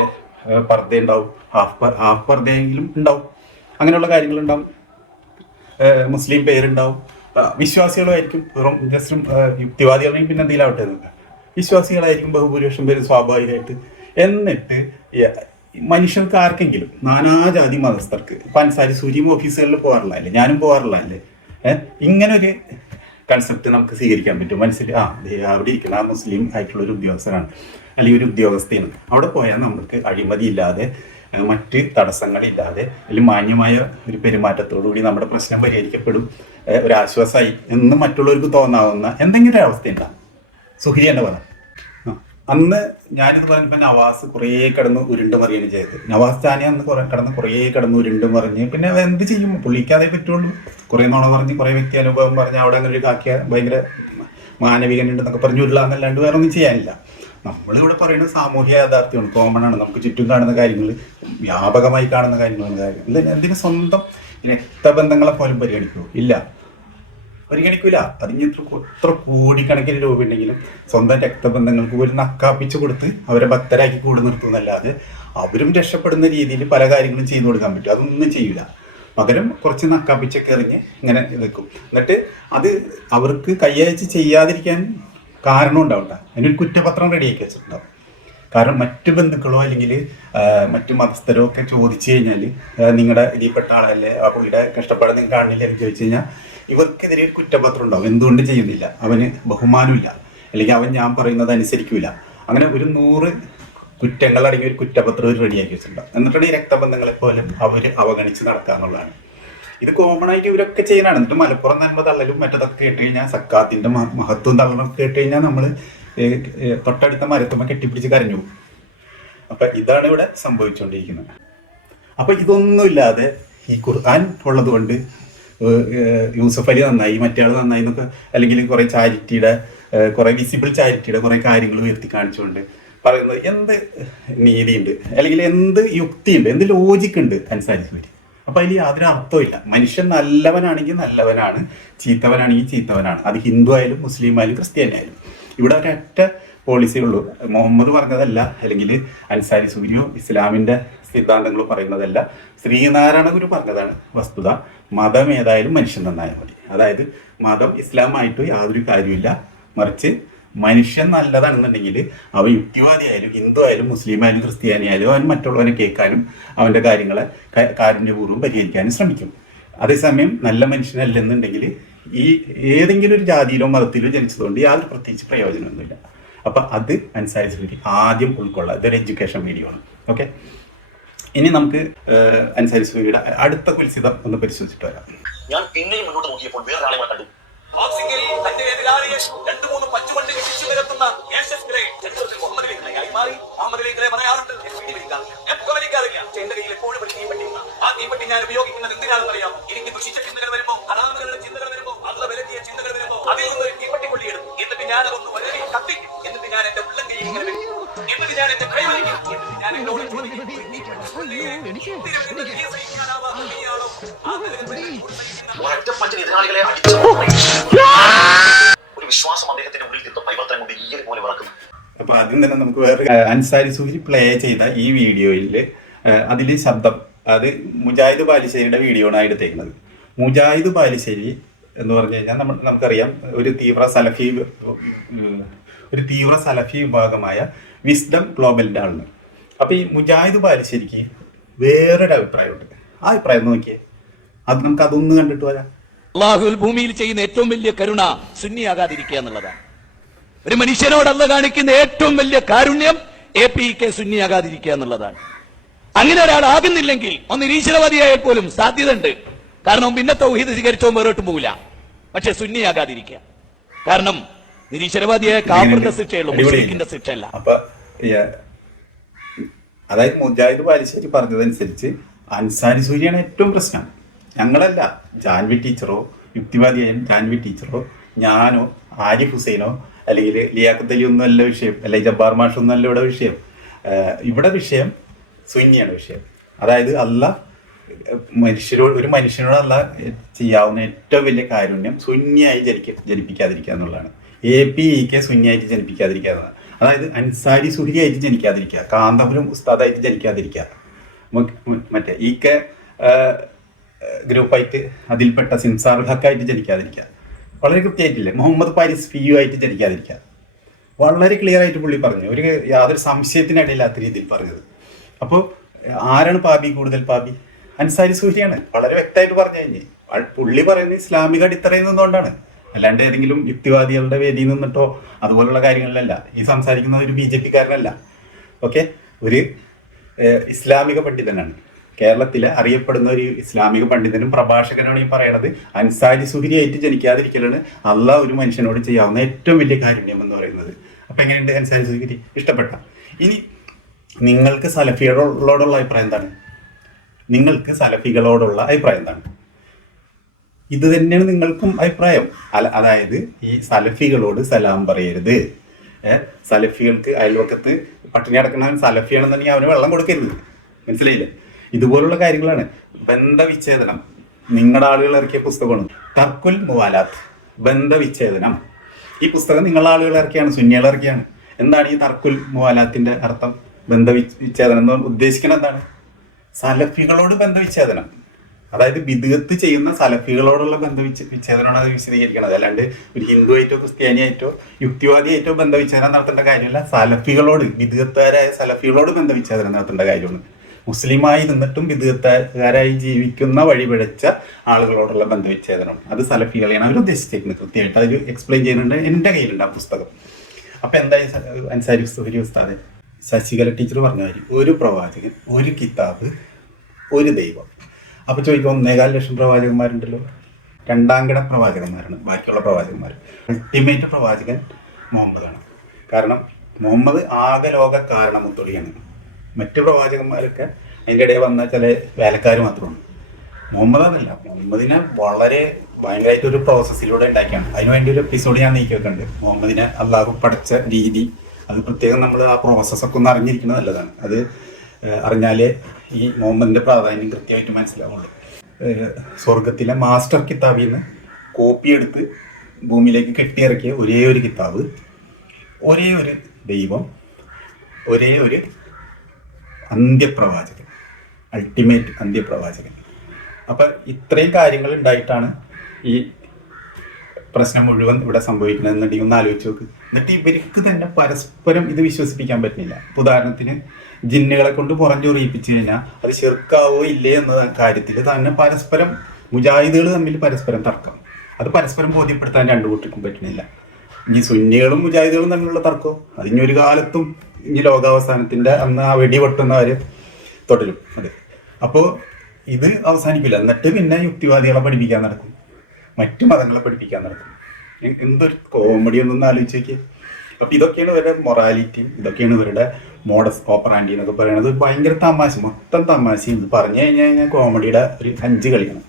പർദ്ദ ഉണ്ടാവും, ഹാഫ് പർദ്ദയെങ്കിലും ഉണ്ടാവും, അങ്ങനെയുള്ള കാര്യങ്ങളുണ്ടാവും. മുസ്ലിം പേരുണ്ടാവും. വിശ്വാസികളുമായിരിക്കും, വെറും ജസ്റ്റും യുക്തിവാദികളെയും പിന്നെ എന്തെങ്കിലാവട്ടെ വിശ്വാസികളായിരിക്കും ബഹുഭൂരിപക്ഷം പേര് സ്വാഭാവികമായിട്ട്. എന്നിട്ട് മനുഷ്യർക്ക് ആർക്കെങ്കിലും നാനാജാതി മതസ്ഥർക്ക് ഇപ്പം അൻസാരി സൂര്യം ഓഫീസുകളിൽ പോകാറുള്ളതല്ലേ, ഞാനും പോകാറുള്ളതല്ലേ, ഇങ്ങനെ ഒരു കൺസെപ്റ്റ് നമുക്ക് സ്വീകരിക്കാൻ പറ്റും. മനസ്സിൽ അവിടെ ഇരിക്കുന്ന ആ മുസ്ലിം ആയിട്ടുള്ള ഒരു ഉദ്യോഗസ്ഥനാണ് അല്ലെങ്കിൽ ഒരു ഉദ്യോഗസ്ഥയാണ്. അവിടെ പോയാൽ നമുക്ക് അഴിമതിയില്ലാതെ മറ്റ് തടസ്സങ്ങളില്ലാതെ അല്ലെങ്കിൽ മാന്യമായ ഒരു പെരുമാറ്റത്തോടുകൂടി നമ്മുടെ പ്രശ്നം പരിഹരിക്കപ്പെടും, ഒരാശ്വാസമായി എന്ന് മറ്റുള്ളവർക്ക് തോന്നാവുന്ന എന്തെങ്കിലും ഒരു അവസ്ഥയുണ്ടാകും. സുഹരി തന്നെ പറയാം. അന്ന് ഞാനിത് പറഞ്ഞപ്പോൾ നവാസ് കുറേ കിടന്ന് ഉരുണ്ട് മറിയാണ് ചെയ്തത്. നവാസ് ചാനെ അന്ന് കുറേ കിടന്ന് ഉരുണ്ട് മറിഞ്ഞ് പിന്നെ എന്ത് ചെയ്യും, പുള്ളിക്കാതെ പറ്റുള്ളൂ. കുറേ നുണ പറഞ്ഞ് കുറേ വ്യക്തി അനുഭവം പറഞ്ഞ് അവിടെ അങ്ങനെ ഒരു കാക്കിയ ഭയങ്കര മാനവികനുണ്ടെന്നൊക്കെ പറഞ്ഞു ഉരുളാന്നല്ലാണ്ട് വേറെ ഒന്നും ചെയ്യാനില്ല. നമ്മളിവിടെ പറയുന്നത് സാമൂഹ്യ യാഥാർത്ഥ്യമാണ്, കോമൺ ആണ്. നമുക്ക് ചുറ്റും കാണുന്ന കാര്യങ്ങൾ, വ്യാപകമായി കാണുന്ന കാര്യങ്ങളാണ്. എന്തിനു സ്വന്തം രക്തബന്ധങ്ങളെ പോലും പരിഗണിക്കുമോ? ഇല്ല, പരിഗണിക്കൂല. അതിന് എത്ര കോടിക്കണക്കിന് രൂപ ഉണ്ടെങ്കിലും സ്വന്തം രക്തബന്ധങ്ങൾക്ക് പോലും നക്കാപ്പിച്ച് കൊടുത്ത് അവരെ ഭക്തരാക്കി കൂടെ നിർത്തുന്നല്ലാതെ അവരും രക്ഷപ്പെടുന്ന രീതിയിൽ പല കാര്യങ്ങളും ചെയ്തു കൊടുക്കാൻ പറ്റും. അതൊന്നും ചെയ്യില്ല. പകരം കുറച്ച് നക്കാപ്പിച്ചൊക്കെ എറിഞ്ഞ് ഇങ്ങനെ വെക്കും. എന്നിട്ട് അത് അവർക്ക് കൈയച്ച് ചെയ്യാതിരിക്കാൻ കാരണം ഉണ്ടാവട്ടെ, അതിനൊരു കുറ്റപത്രം റെഡിയാക്കി വെച്ചിട്ടുണ്ടാവും. കാരണം മറ്റു ബന്ധുക്കളോ അല്ലെങ്കിൽ മറ്റു മതസ്ഥരോ ഒക്കെ ചോദിച്ചു കഴിഞ്ഞാൽ നിങ്ങളുടെ ഇതിൽപ്പെട്ട ആളല്ലേ, ആ പുള്ളിയുടെ കഷ്ടപ്പാട് നിങ്ങൾ കാണില്ല എന്ന് ചോദിച്ചു കഴിഞ്ഞാൽ ഇവർക്കെതിരെ ഒരു കുറ്റപത്രം ഉണ്ടാവും. എന്തുകൊണ്ട് ചെയ്യുന്നില്ല, അവന് ബഹുമാനമില്ല, അല്ലെങ്കിൽ അവൻ ഞാൻ പറയുന്നത് അനുസരിക്കില്ല. അങ്ങനെ ഒരു 100 കുറ്റങ്ങളടങ്ങിയ ഒരു കുറ്റപത്രം ഒരു റെഡിയാക്കി വെച്ചിട്ടുണ്ടാവും. എന്നിട്ടാണ് ഈ രക്തബന്ധങ്ങളെ പോലും അവർ അവഗണിച്ച് നടക്കുക എന്നുള്ളതാണ്. ഇത് കോമൺ ആയിട്ട് ഇവരൊക്കെ ചെയ്യുന്നതാണ്. എന്നിട്ട് മലപ്പുറം നന്മ തള്ളലും മറ്റതൊക്കെ കേട്ട് കഴിഞ്ഞാൽ, സക്കാത്തിന്റെ മഹത്വം തള്ളലും കേട്ട് കഴിഞ്ഞാൽ നമ്മൾ തൊട്ടടുത്ത മരത്തുമ്മ കെട്ടിപ്പിടിച്ച് കരഞ്ഞു പോകും. അപ്പൊ ഇതാണ് ഇവിടെ സംഭവിച്ചുകൊണ്ടിരിക്കുന്നത്. അപ്പൊ ഇതൊന്നുമില്ലാതെ ഈ ഖുർആൻ ഉള്ളത് കൊണ്ട് യൂസഫ് അലി നന്നായി, മറ്റേ ആൾ നന്നായി എന്നൊക്കെ, അല്ലെങ്കിൽ കുറെ ചാരിറ്റിയുടെ, കുറെ വിസിബിൾ ചാരിറ്റിയുടെ കുറെ കാര്യങ്ങൾ ഉയർത്തി കാണിച്ചുകൊണ്ട് പറയുന്നത് എന്ത് നീതിയുണ്ട്, അല്ലെങ്കിൽ എന്ത് യുക്തിയുണ്ട്, എന്ത് ലോജിക്കുണ്ട് അൻസാരി സൂരി. അപ്പൊ അതിൽ യാതൊരു അർത്ഥമില്ല. മനുഷ്യൻ നല്ലവനാണെങ്കിൽ നല്ലവനാണ്, ചീത്തവനാണെങ്കിൽ ചീത്തവനാണ്. അത് ഹിന്ദു ആയാലും മുസ്ലിം ആയാലും ക്രിസ്ത്യാനി ആയാലും. ഇവിടെ ഒരൊറ്റ പോളിസിയേ ഉള്ളൂ. മുഹമ്മദ് പറഞ്ഞതല്ല, അല്ലെങ്കിൽ അൻസാരി സൂരിയോ ഇസ്ലാമിന്റെ സിദ്ധാന്തങ്ങളോ പറയുന്നതല്ല, ശ്രീനാരായണ ഗുരു പറഞ്ഞതാണ് വസ്തുത. മതം ഏതായാലും മനുഷ്യൻ നന്നായാൽ മതി. അതായത് മതം ഇസ്ലാമായിട്ട് യാതൊരു കാര്യമില്ല, മറിച്ച് മനുഷ്യൻ നല്ലതാണെന്നുണ്ടെങ്കിൽ അവൻ യുക്തിവാദി ആയാലും ഹിന്ദു ആയാലും മുസ്ലിം ആയാലും ക്രിസ്ത്യാനി ആയാലും അവൻ മറ്റുള്ളവനെ കേൾക്കാനും അവൻ്റെ കാര്യങ്ങളെ കാരുണ്യപൂർവ്വം പരിഹരിക്കാനും ശ്രമിക്കും. അതേസമയം നല്ല മനുഷ്യനല്ലെന്നുണ്ടെങ്കിൽ ഈ ഏതെങ്കിലും ഒരു ജാതിയിലോ മതത്തിലോ ജനിച്ചതുകൊണ്ട് യാതൊരു പ്രത്യേകിച്ച് പ്രയോജനമൊന്നുമില്ല. അപ്പൊ അത് അൻസാരി സൂരി ആദ്യം ഉൾക്കൊള്ളാം. ഇതൊരു എഡ്യൂക്കേഷൻ വീഡിയോ ആണ്. ഓക്കെ, ഇനി നമുക്ക് അൻസാരി സൂരിയുടെ അടുത്ത കുൽസിതം ഒന്ന് പരിശോധിച്ചിട്ട് വരാം. ഞാൻ പിന്നെയും മുന്നോട്ട് നോക്കിയപ്പോൾ വേറൊരാളെ കണ്ടു. ബോക്സിംഗിൽ തന്റെ എതിരാളിയെ 2-3 പഞ്ചുകൊണ്ട് ഇടിച്ചു നിരത്തുന്ന യേശസ് ഗ്രേ ചരിത്രത്തിൽ മുഹമ്മദ് അലി ഗ്രേയായി മാറി. മുഹമ്മദ് അലി ഗ്രേ പറയാറുണ്ട്, എപ്പോൾ വലിക്കാറില്ല, എന്റെ കയ്യിൽ എപ്പോഴും ഒരു തീപ്പെട്ടിയുണ്ട്. ആ തീപ്പെട്ടി ഞാൻ ഉപയോഗിക്കുന്നത് എന്തിനാണെന്ന് അറിയാമോ? എനിക്ക് ദുഷിച്ച ചിന്തകൾ വരുമ്പോ, ഹറാമുകളുടെ ചിന്തകൾ വരുമ്പോ, അള്ള വിലക്കിയ ചിന്തകൾ വരുമ്പോ അതിൽ നിന്ന് ഒരു തീപ്പെട്ടി കൊള്ളിയിടും. എന്നിട്ട് ഞാൻ അതൊന്ന് വളരെ കത്തിക്കും. എന്നിട്ട് ഞാൻ എന്റെ ഉള്ളം കൈ ഇങ്ങനെ വെക്കും. എന്നിട്ട് ഞാൻ എന്റെ കൈ വലിക്കും. എന്നിട്ട് ഞാൻ എന്നോട് ചോദിക്കും, ഒരൊറ്റ പഞ്ചിന് എതിരാളികളെ അടിച്ചു. ഒരു വിശ്വാസം അദ്ദേഹത്തിന്റെ ഉള്ളിൽ തീർത്ത പരിവർത്തനം കൊണ്ട് ഈയൊരു പോലെ വിളക്കുന്നു. അപ്പൊ ആദ്യം തന്നെ നമുക്ക് വേറെ അൻസാരി സൂരി പ്ലേ ചെയ്ത ഈ വീഡിയോയിൽ അതിലെ ശബ്ദം, അത് മുജാഹിദ് ബാലുശ്ശേരിയുടെ വീഡിയോ ആണ് എടുത്തേക്കുന്നത്. മുജാഹിദ് ബാലുശ്ശേരി എന്ന് പറഞ്ഞു കഴിഞ്ഞാൽ നമുക്കറിയാം ഒരു തീവ്ര സലഫി വിഭാഗമായ വിസ്ഡം ഗ്ലോബലിന്റെ ആളാണ്. അപ്പൊ ഈ മുജാഹിദ് ബാലുശ്ശേരിക്ക് വേറൊരു അഭിപ്രായമുണ്ട്. ആ അഭിപ്രായം നോക്കിയേ, അത് നമുക്ക് അതൊന്ന് കണ്ടിട്ട് വരാം. അള്ളാഹുൽ ഭൂമിയിൽ ചെയ്യുന്ന ഏറ്റവും വലിയ കരുണ സുന്നിയാകാതിരിക്കുക എന്നുള്ളതാണ്. ഒരു മനുഷ്യനോട് അള്ള കാണിക്കുന്ന ഏറ്റവും വലിയ കാരുണ്യം APK സുന്നിയാകാതിരിക്കുക എന്നുള്ളതാണ്. അങ്ങനെ ഒരാൾ ആകുന്നില്ലെങ്കിൽ ഒന്ന് നിരീശ്വരവാദിയായാൽ പോലും സാധ്യത ഉണ്ട്. കാരണം പിന്നെ തൗഹീദ് സ്വീകരിച്ചോ വേറോട്ടും പോകില്ല. പക്ഷെ സുന്നിയാകാതിരിക്കുക, കാരണം നിരീശ്വരവാദിയായ കാഫിറിന്റെ ശിക്ഷയുള്ളൂ, മുശ്രിക്കിന്റെ ശിക്ഷയല്ല. അപ്പൊ അതായത് മുജാഹിദ് ബാലുശ്ശേരി പറഞ്ഞതനുസരിച്ച് അൻസാരി സൂരിയാണ് ഏറ്റവും പ്രശ്നം. ഞങ്ങളല്ല, ജാൻവി ടീച്ചറോ യുക്തിവാദിയായ ജാൻവി ടീച്ചറോ ഞാനോ ആരിഫ് ഹുസൈനോ അല്ലെങ്കിൽ ലിയാഖത്ത് അലി ഒന്നും അല്ല വിഷയം, അല്ലെങ്കിൽ ജബ്ബാർ മാഷൊന്നും അല്ല ഇവിടെ വിഷയം. ഇവിടെ വിഷയം സുന്നിയാണ് വിഷയം. അതായത് അല്ല ഒരു മനുഷ്യനോട് അല്ല ചെയ്യാവുന്ന ഏറ്റവും വലിയ കാരുണ്യം സുന്നിയായി ജനിപ്പിക്കാതിരിക്കുക എന്നുള്ളതാണ്. APK സുന്നിയായിട്ട് ജനിപ്പിക്കാതിരിക്കുക എന്നതാണ്. അതായത് അൻസാരി സുഹരിയായിട്ട് ജനിക്കാതിരിക്കുക, കാന്തപുരം ഉസ്താദായിട്ട് ജനിക്കാതിരിക്കുക, മറ്റേ EK ഗ്രൂപ്പായിട്ട് അതിൽപ്പെട്ട സിൻസാറുൽ ഹക്കായിട്ട് ജനിക്കാതിരിക്കുക, വളരെ കൃത്യമായിട്ടില്ലേ, മുഹമ്മദ് പാരിസ് FIU ആയിട്ട് ജനിക്കാതിരിക്കുക. വളരെ ക്ലിയർ ആയിട്ട് പുള്ളി പറഞ്ഞു, ഒരു യാതൊരു സംശയത്തിനിടയില്ലാത്ത രീതിയിൽ പറഞ്ഞത്. അപ്പോൾ ആരാണ് പാപി, കൂടുതൽ പാപി? അൻസാരി സൂരിയാണ്. വളരെ വ്യക്തമായിട്ട് പറഞ്ഞു കഴിഞ്ഞ് പുള്ളി പറയുന്നത് ഇസ്ലാമിക അടിത്തറയിൽ നിന്നുകൊണ്ടാണ്, അല്ലാണ്ട് ഏതെങ്കിലും യുക്തിവാദികളുടെ വേദിയിൽ നിന്നിട്ടോ അതുപോലുള്ള കാര്യങ്ങളിലല്ല. ഈ സംസാരിക്കുന്നത് ഒരു BJP കാരനല്ല. ഓക്കെ, ഒരു ഇസ്ലാമിക പണ്ഡിതനാണ്. കേരളത്തിലെ അറിയപ്പെടുന്ന ഒരു ഇസ്ലാമിക പണ്ഡിതനും പ്രഭാഷകനാണ് ഈ പറയണത്. അൻസാരി സുഹരിയായിട്ട് ജനിക്കാതിരിക്കലാണ് അള്ളാഹ് ഒരു മനുഷ്യനോട് ചെയ്യാവുന്ന ഏറ്റവും വലിയ കാരുണ്യം എന്ന് പറയുന്നത്. അപ്പൊ എങ്ങനെയുണ്ട് അൻസാരി സുഹരി? ഇഷ്ടപ്പെട്ട? ഇനി നിങ്ങൾക്ക് സലഫികളോടുള്ള അഭിപ്രായം എന്താണ്? ഇത് തന്നെയാണ് നിങ്ങൾക്കും അഭിപ്രായം. അതായത് ഈ സലഫികളോട് സലാം പറയരുത്, സലഫികൾക്ക് അയൽവക്കത്ത് പട്ടിണി അടക്കുന്നവൻ സലഫിയാണെന്നുണ്ടെങ്കിൽ അവന് വെള്ളം കൊടുക്കരുത്. മനസ്സിലായില്ലേ? ഇതുപോലുള്ള കാര്യങ്ങളാണ്. ബന്ധവിച്ഛേദനം നിങ്ങളുടെ ആളുകൾ ഇറക്കിയ പുസ്തകമാണ് തർക്കുൽ മുവാലാത്ത്, ബന്ധവിച്ഛേദനം. ഈ പുസ്തകം നിങ്ങളുടെ ആളുകൾ ഇറക്കിയാണ്, സുന്നികൾ ഇറക്കിയാണ്. എന്താണ് ഈ തർക്കുൽ മുവാലാത്തിന്റെ അർത്ഥം? ബന്ധവിച്ഛേദനം എന്ന് ഉദ്ദേശിക്കുന്നത് എന്താണ്? സലഫികളോട് ബന്ധവിച്ഛേദനം. അതായത് ബിദ്അത്ത് ചെയ്യുന്ന സലഫികളോടുള്ള ബന്ധവിച്ഛേദനമാണ് അത് വിശദീകരിക്കുന്നത്. അല്ലാണ്ട് ഒരു ഹിന്ദുവായിട്ടോ ക്രിസ്ത്യാനിയായിട്ടോ യുക്തിവാദിയായിട്ടോ ബന്ധവിച്ഛേദനം നടത്തേണ്ട കാര്യമല്ല. സലഫികളോട്, ബിദ്അത്തുകാരായ സലഫികളോട് ബന്ധവിച്ഛേദനം നടത്തേണ്ട കാര്യമാണ്. മുസ്ലിമായി നിന്നിട്ടും ബിദ്അത്തുകാരായി ജീവിക്കുന്ന വഴിപിഴച്ച ആളുകളോടുള്ള ബന്ധവിച്ഛേദനം, അത് സലഫികളെയാണ് അവർ ഉദ്ദേശിച്ചിരിക്കുന്നത്. കൃത്യമായിട്ട് അതിൽ എക്സ്പ്ലെയിൻ ചെയ്യുന്നുണ്ട്. എൻ്റെ കയ്യിലുണ്ട് ആ പുസ്തകം. അപ്പം എന്തായി അൻസാരി സുഹരി ഉസ്താദ്, ശശികല ടീച്ചർ പറഞ്ഞ കാര്യം, ഒരു പ്രവാചകൻ, ഒരു കിതാബ്, ഒരു ദൈവം. അപ്പോൾ ചോദിക്കും 1.25 ലക്ഷം പ്രവാചകന്മാരുണ്ടല്ലോ. രണ്ടാംകിട പ്രവാചകന്മാരാണ് ബാക്കിയുള്ള പ്രവാചകന്മാർ. അൾട്ടിമേറ്റ് പ്രവാചകൻ മുഹമ്മദാണ്. കാരണം മുഹമ്മദ് ആകെ ലോക കാരണമുത്തൊളിയാണ്. മറ്റു പ്രവാചകന്മാരൊക്കെ അതിൻ്റെ ഇടയിൽ വന്ന ചില വേലക്കാർ മാത്രമാണ്. മുഹമ്മദ് അതല്ല. മുഹമ്മദിനെ വളരെ ഭയങ്കരമായിട്ടൊരു പ്രോസസ്സിലൂടെ ഉണ്ടാക്കിയാണ്. അതിനുവേണ്ടി ഒരു എപ്പിസോഡ് ഞാൻ നീക്കി വെക്കുന്നുണ്ട്. മുഹമ്മദിനെ അള്ളാഹു പഠിച്ച രീതി, അത് പ്രത്യേകം നമ്മൾ ആ പ്രോസസ്സൊക്കെ ഒന്ന് അറിഞ്ഞിരിക്കുന്നത് നല്ലതാണ്. അത് അറിഞ്ഞാലേ ഈ മുഹമ്മദിൻ്റെ പ്രാധാന്യം കൃത്യമായിട്ട് മനസ്സിലാവുള്ളൂ. സ്വർഗത്തിലെ മാസ്റ്റർ കിതാബിൽ നിന്ന് കോപ്പിയെടുത്ത് ഭൂമിയിലേക്ക് കെട്ടിയിറക്കിയ ഒരേ ഒരു കിതാബ്, ഒരേ ഒരു ദൈവം, ഒരേ ഒരു അന്ത്യപ്രവാചകൻ, അൾട്ടിമേറ്റ് അന്ത്യപ്രവാചകൻ. അപ്പം ഇത്രയും കാര്യങ്ങൾ ഉണ്ടായിട്ടാണ് ഈ പ്രശ്നം മുഴുവൻ ഇവിടെ സംഭവിക്കുന്നത് എന്നുണ്ടെങ്കിൽ ഒന്ന് ആലോചിച്ച് നോക്ക്. എന്നിട്ട് ഇവർക്ക് തന്നെ പരസ്പരം ഇത് വിശ്വസിപ്പിക്കാൻ പറ്റുന്നില്ല. ഉദാഹരണത്തിന് ജിന്നുകളെ കൊണ്ട് പുറഞ്ചൊറിയിപ്പിച്ചു കഴിഞ്ഞാൽ അത് ശിർക്കാവോ ഇല്ലേ എന്ന കാര്യത്തിൽ തന്നെ പരസ്പരം മുജാഹിദുകൾ തമ്മിൽ പരസ്പരം തർക്കം. അത് പരസ്പരം ബോധ്യപ്പെടുത്താൻ രണ്ടു കൂട്ടർക്കും പറ്റുന്നില്ല. ഇനി സുന്നികളും മുജാഹിദുകളും തമ്മിലുള്ള തർക്കം അതിനി ഒരു കാലത്തും ഇനി ലോകാവസാനത്തിൻ്റെ അന്ന് ആ വെടി പൊട്ടുന്നവര് തുടരും. അത് അപ്പോൾ ഇത് അവസാനിക്കില്ല. എന്നിട്ട് പിന്നെ യുക്തിവാദികളെ പഠിപ്പിക്കാൻ നടക്കും, മറ്റു മതങ്ങളെ പഠിപ്പിക്കാൻ നടക്കും. എന്തൊരു കോമഡി ഒന്നൊന്ന് ആലോചിച്ച് നോക്കിയേ. അപ്പം ഇതൊക്കെയാണ് ഇവരുടെ മൊറാലിറ്റി, ഇതൊക്കെയാണ് ഇവരുടെ മോഡസ് ഓപ്പറാൻഡി എന്നൊക്കെ പറയുന്നത്. ഭയങ്കര തമാശ, മൊത്തം തമാശയും. ഇത് പറഞ്ഞു കഴിഞ്ഞാൽ കോമഡിയുടെ ഒരു 5 കളിക്കണം.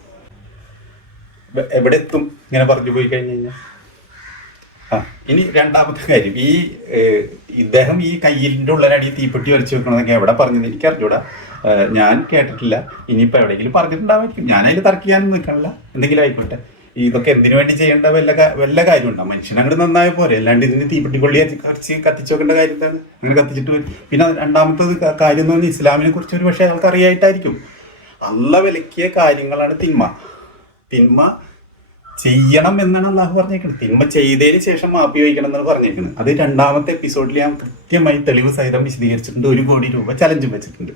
എവിടെ എത്തും ഇങ്ങനെ പറഞ്ഞു പോയി കഴിഞ്ഞ് കഴിഞ്ഞാൽ. ഇനി രണ്ടാമത്തെ കാര്യം, ഇദ്ദേഹം ഈ കയ്യിൻ്റെ ഉള്ളരടി തീപ്പെട്ടി വലിച്ചു വെക്കണമെന്നൊക്കെ എവിടെ പറഞ്ഞത് എനിക്ക് അറിഞ്ഞൂടാ, ഞാൻ കേട്ടിട്ടില്ല. ഇനിയിപ്പോൾ എവിടെയെങ്കിലും പറഞ്ഞിട്ടുണ്ടാവായിരിക്കും. ഞാനതിൽ തർക്കിക്കാനും നിൽക്കണില്ല, എന്തെങ്കിലും ആയിക്കോട്ടെ. ഇതൊക്കെ എന്തിനു വേണ്ടി ചെയ്യേണ്ട വല്ല കാര്യമുണ്ടോ? മനുഷ്യൻ അങ്ങോട്ട് നന്നായ പോരെ, അല്ലാണ്ട് ഇതിന് തീപ്പെട്ടി കൊള്ളി കുറച്ച് കത്തിച്ചു വെക്കേണ്ട കാര്യം എന്താണ്? അങ്ങനെ കത്തിച്ചിട്ട് വരും. പിന്നെ രണ്ടാമത്തത് കാര്യം എന്ന് പറഞ്ഞാൽ ഇസ്ലാമിനെ കുറിച്ച് ഒരു പക്ഷേ ആൾക്ക് അറിയായിട്ടായിരിക്കും. അള്ള വിലക്കിയ കാര്യങ്ങളാണ് തിന്മ ചെയ്യണം എന്നാണ് അള്ളാഹു പറഞ്ഞേക്കുന്നത്. തിന്മ ചെയ്തതിന് ശേഷം മാപ്പി വയ്ക്കണം എന്നാണ് പറഞ്ഞേക്കുന്നത്. അത് രണ്ടാമത്തെ എപ്പിസോഡിൽ ഞാൻ കൃത്യമായി തെളിവ് സഹിതം വിശദീകരിച്ചിട്ടുണ്ട്. 1 കോടി രൂപ ചലഞ്ചും വെച്ചിട്ടുണ്ട്.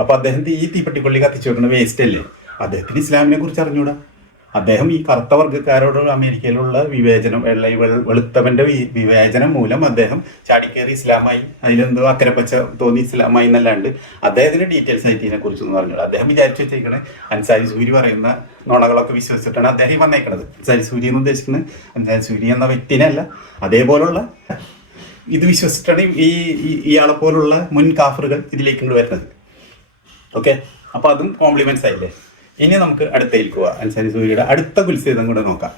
അപ്പോൾ അദ്ദേഹത്തിന് ഈ തീപ്പെട്ടിക്കൊള്ളി കത്തിച്ചു വെക്കുന്ന വേസ്റ്റ് അല്ലേ? അദ്ദേഹത്തിന് ഇസ്ലാമിനെ കുറിച്ച് അറിഞ്ഞൂടാ. അദ്ദേഹം ഈ കറുത്ത വർഗ്ഗക്കാരോട് അമേരിക്കയിലുള്ള വിവേചനം, വെളുത്തവന്റെ വിവേചനം മൂലം അദ്ദേഹം ചാടിക്കേറി ഇസ്ലാമായി, അതിലെന്തോ അക്കരപ്പച്ച തോന്നി ഇസ്ലാമായി എന്നല്ലാണ്ട് അദ്ദേഹത്തിന് ഡീറ്റെയിൽസ് ആയിട്ട് ഇതിനെ കുറിച്ചൊന്നും പറഞ്ഞില്ല. അദ്ദേഹം വിചാരിച്ചു വെച്ചേക്കണേ അൻസാരി സൂരി പറയുന്ന നുണകളൊക്കെ വിശ്വസിച്ചിട്ടാണ് അദ്ദേഹം വന്നേക്കണത്. അൻസാരി സൂരി എന്ന് ഉദ്ദേശിക്കുന്നത് അൻസാരി സൂരി എന്ന വ്യക്തിനല്ല, അതേപോലുള്ള ഇത് വിശ്വസിച്ചിട്ടാണ് ഇയാളെ പോലുള്ള മുൻ കാഫറുകൾ ഇതിലേക്ക് വരുന്നത്. ഓക്കെ, അപ്പൊ അതും കോംപ്ലിമെന്റ്സ് ആയില്ലേ. ഇനി നമുക്ക് അടുത്തേക്ക് പോവാം. അൻസാരി സൂര്യയുടെ അടുത്ത കുൽസിതം കൂടെ നോക്കാം.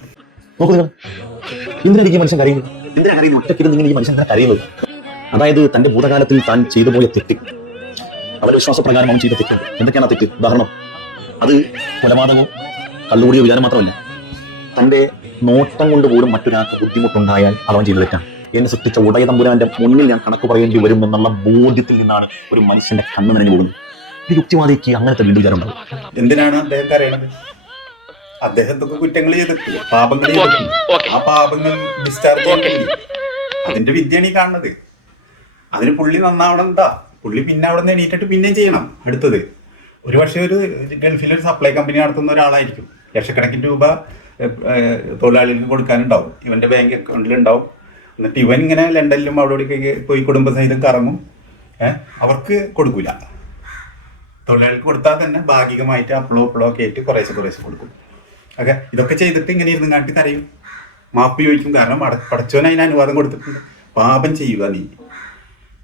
നോക്കൂ നിങ്ങൾ, എന്തിനായിരിക്കും മനുഷ്യൻ കരയുന്നത്? എന്തിനാ കരയുന്നത്? ഒറ്റയ്ക്കിരുന്ന് ഈ മനുഷ്യൻ കരയുന്നത്? അതായത് തന്റെ ഭൂതകാലത്തിൽ താൻ ചെയ്തു പോയ തെറ്റ്, അവരുടെ വിശ്വാസപ്രകാരം അവൻ ചെയ്ത തെറ്റുണ്ട്. എന്തൊക്കെയാണ് ആ തെറ്റ്? ഉദാഹരണം, അത് കൊലപാതകവും കള്ളുകൂടിയോ വിചാരം മാത്രമല്ല, തന്റെ നോട്ടം കൊണ്ട് പോലും മറ്റൊരാൾക്ക് ബുദ്ധിമുട്ടുണ്ടായാൽ അവൻ ചെയ്ത തെറ്റാണ്. എന്നെ സൃഷ്ടിച്ച ഉടയ തമ്പുരാന്റെ മുന്നിൽ ഞാൻ കണക്ക് പറയേണ്ടി വരും എന്നുള്ള ബോധ്യത്തിൽ നിന്നാണ് ഒരു മനുഷ്യന്റെ കണ്ണ് നനഞ്ഞു പോകുന്നത്. ഒരു യുക്തിവാദിക്ക് അങ്ങനത്തെ വീണ്ടും വിചാരം ഉണ്ടാവും. എന്തിനാണ് അദ്ദേഹം കരയണത്? അദ്ദേഹത്തൊക്കെ കുറ്റങ്ങൾ ചെയ്തിട്ടില്ല, പാപങ്ങൾ ചെയ്തിട്ടില്ല. ആ പാപങ്ങൾ ഡിസ്ചാർജ് ചെയ്യണില്ല. അതിന്റെ വിദ്യയാണ് ഈ കാണുന്നത്. അതിന് പുള്ളി നന്നാവണം. എന്താ പുള്ളി പിന്നെ അവിടെ നിന്ന് എണീറ്റിട്ട് പിന്നെയും ചെയ്യണം. അടുത്തത് ഒരു പക്ഷേ ഒരു ഗൾഫിലൊരു സപ്ലൈ കമ്പനി നടത്തുന്ന ഒരാളായിരിക്കും. ലക്ഷക്കണക്കിന് രൂപ തൊഴിലാളികൾക്ക് കൊടുക്കാനുണ്ടാവും, ഇവന്റെ ബാങ്ക് അക്കൗണ്ടിലുണ്ടാവും. എന്നിട്ട് ഇവൻ ഇങ്ങനെ ലണ്ടനിലും അവിടെ പോയി കുടുംബസഹിതം കറങ്ങും. അവർക്ക് കൊടുക്കൂല. തൊഴിലാളികൾക്ക് കൊടുത്താൽ തന്നെ ഭാഗികമായിട്ട് അപ്പളോ ഒക്കെ ആയിട്ട് കുറേശ്ശെ കൊടുക്കും. ഓക്കെ, ഇതൊക്കെ ചെയ്തിട്ട് ഇങ്ങനെ ഇരുന്ന് കാട്ടി കരയും, മാപ്പി ചോദിക്കും. കാരണം പടച്ചോൻ അതിന് അനുവാദം കൊടുത്തിട്ടുണ്ട്. പാപം ചെയ്യുക, നീ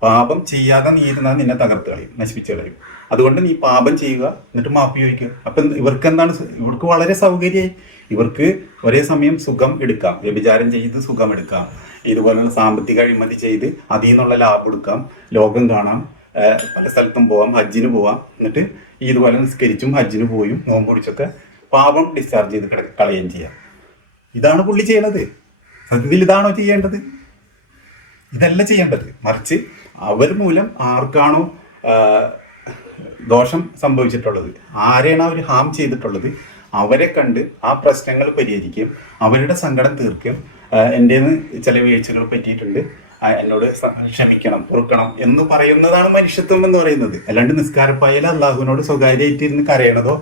പാപം ചെയ്യാതെ നീ ഇരുന്നാൽ നിന്നെ തകർത്ത് കളയും, നശിപ്പിച്ച് കളയും. അതുകൊണ്ട് നീ പാപം ചെയ്യുക, എന്നിട്ട് മാപ്പി ചോദിക്കുക. അപ്പം ഇവർക്ക് എന്താണ്? ഇവർക്ക് വളരെ സൗകര്യമായി. ഇവർക്ക് ഒരേ സമയം സുഖം എടുക്കാം, വ്യഭിചാരം ചെയ്ത് സുഖം എടുക്കാം, ഇതുപോലുള്ള സാമ്പത്തിക അഴിമതി ചെയ്ത് അതിൽ നിന്നുള്ള ലാഭം എടുക്കാം, ലോകം കാണാം, പല സ്ഥലത്തും പോവാം, ഹജ്ജിന് പോവാം. എന്നിട്ട് ഇതുപോലെ നിസ്കരിച്ചും ഹജ്ജിന് പോയും നോമ്പ് പിടിച്ചൊക്കെ പാപം ഡിസ്ചാർജ് ചെയ്ത് കളയുകയും ചെയ്യാം. ഇതാണ് പുള്ളി ചെയ്യണത്. സത്യത്തിൽ ഇതാണോ ചെയ്യേണ്ടത്? ഇതല്ല ചെയ്യേണ്ടത്. മറിച്ച് അവർ മൂലം ആർക്കാണോ ദോഷം സംഭവിച്ചിട്ടുള്ളത്, ആരെയാണ് അവർ ഹാം ചെയ്തിട്ടുള്ളത്, അവരെ കണ്ട് ആ പ്രശ്നങ്ങൾ പരിഹരിക്കുകയും അവരുടെ സങ്കടം തീർക്കുകയും എൻ്റെ ചില വീഴ്ചകൾ പറ്റിയിട്ടുണ്ട്, എന്നോട് ക്ഷമിക്കണം, പൊറുക്കണം എന്ന് പറയുന്നതാണ് മനുഷ്യത്വം എന്ന് പറയുന്നത്. അല്ലാണ്ട് നിസ്കാരപ്പായൽ അള്ളാഹുവിനോട് സ്വകാര്യമായിട്ട് ഇരുന്ന് കരയണതോ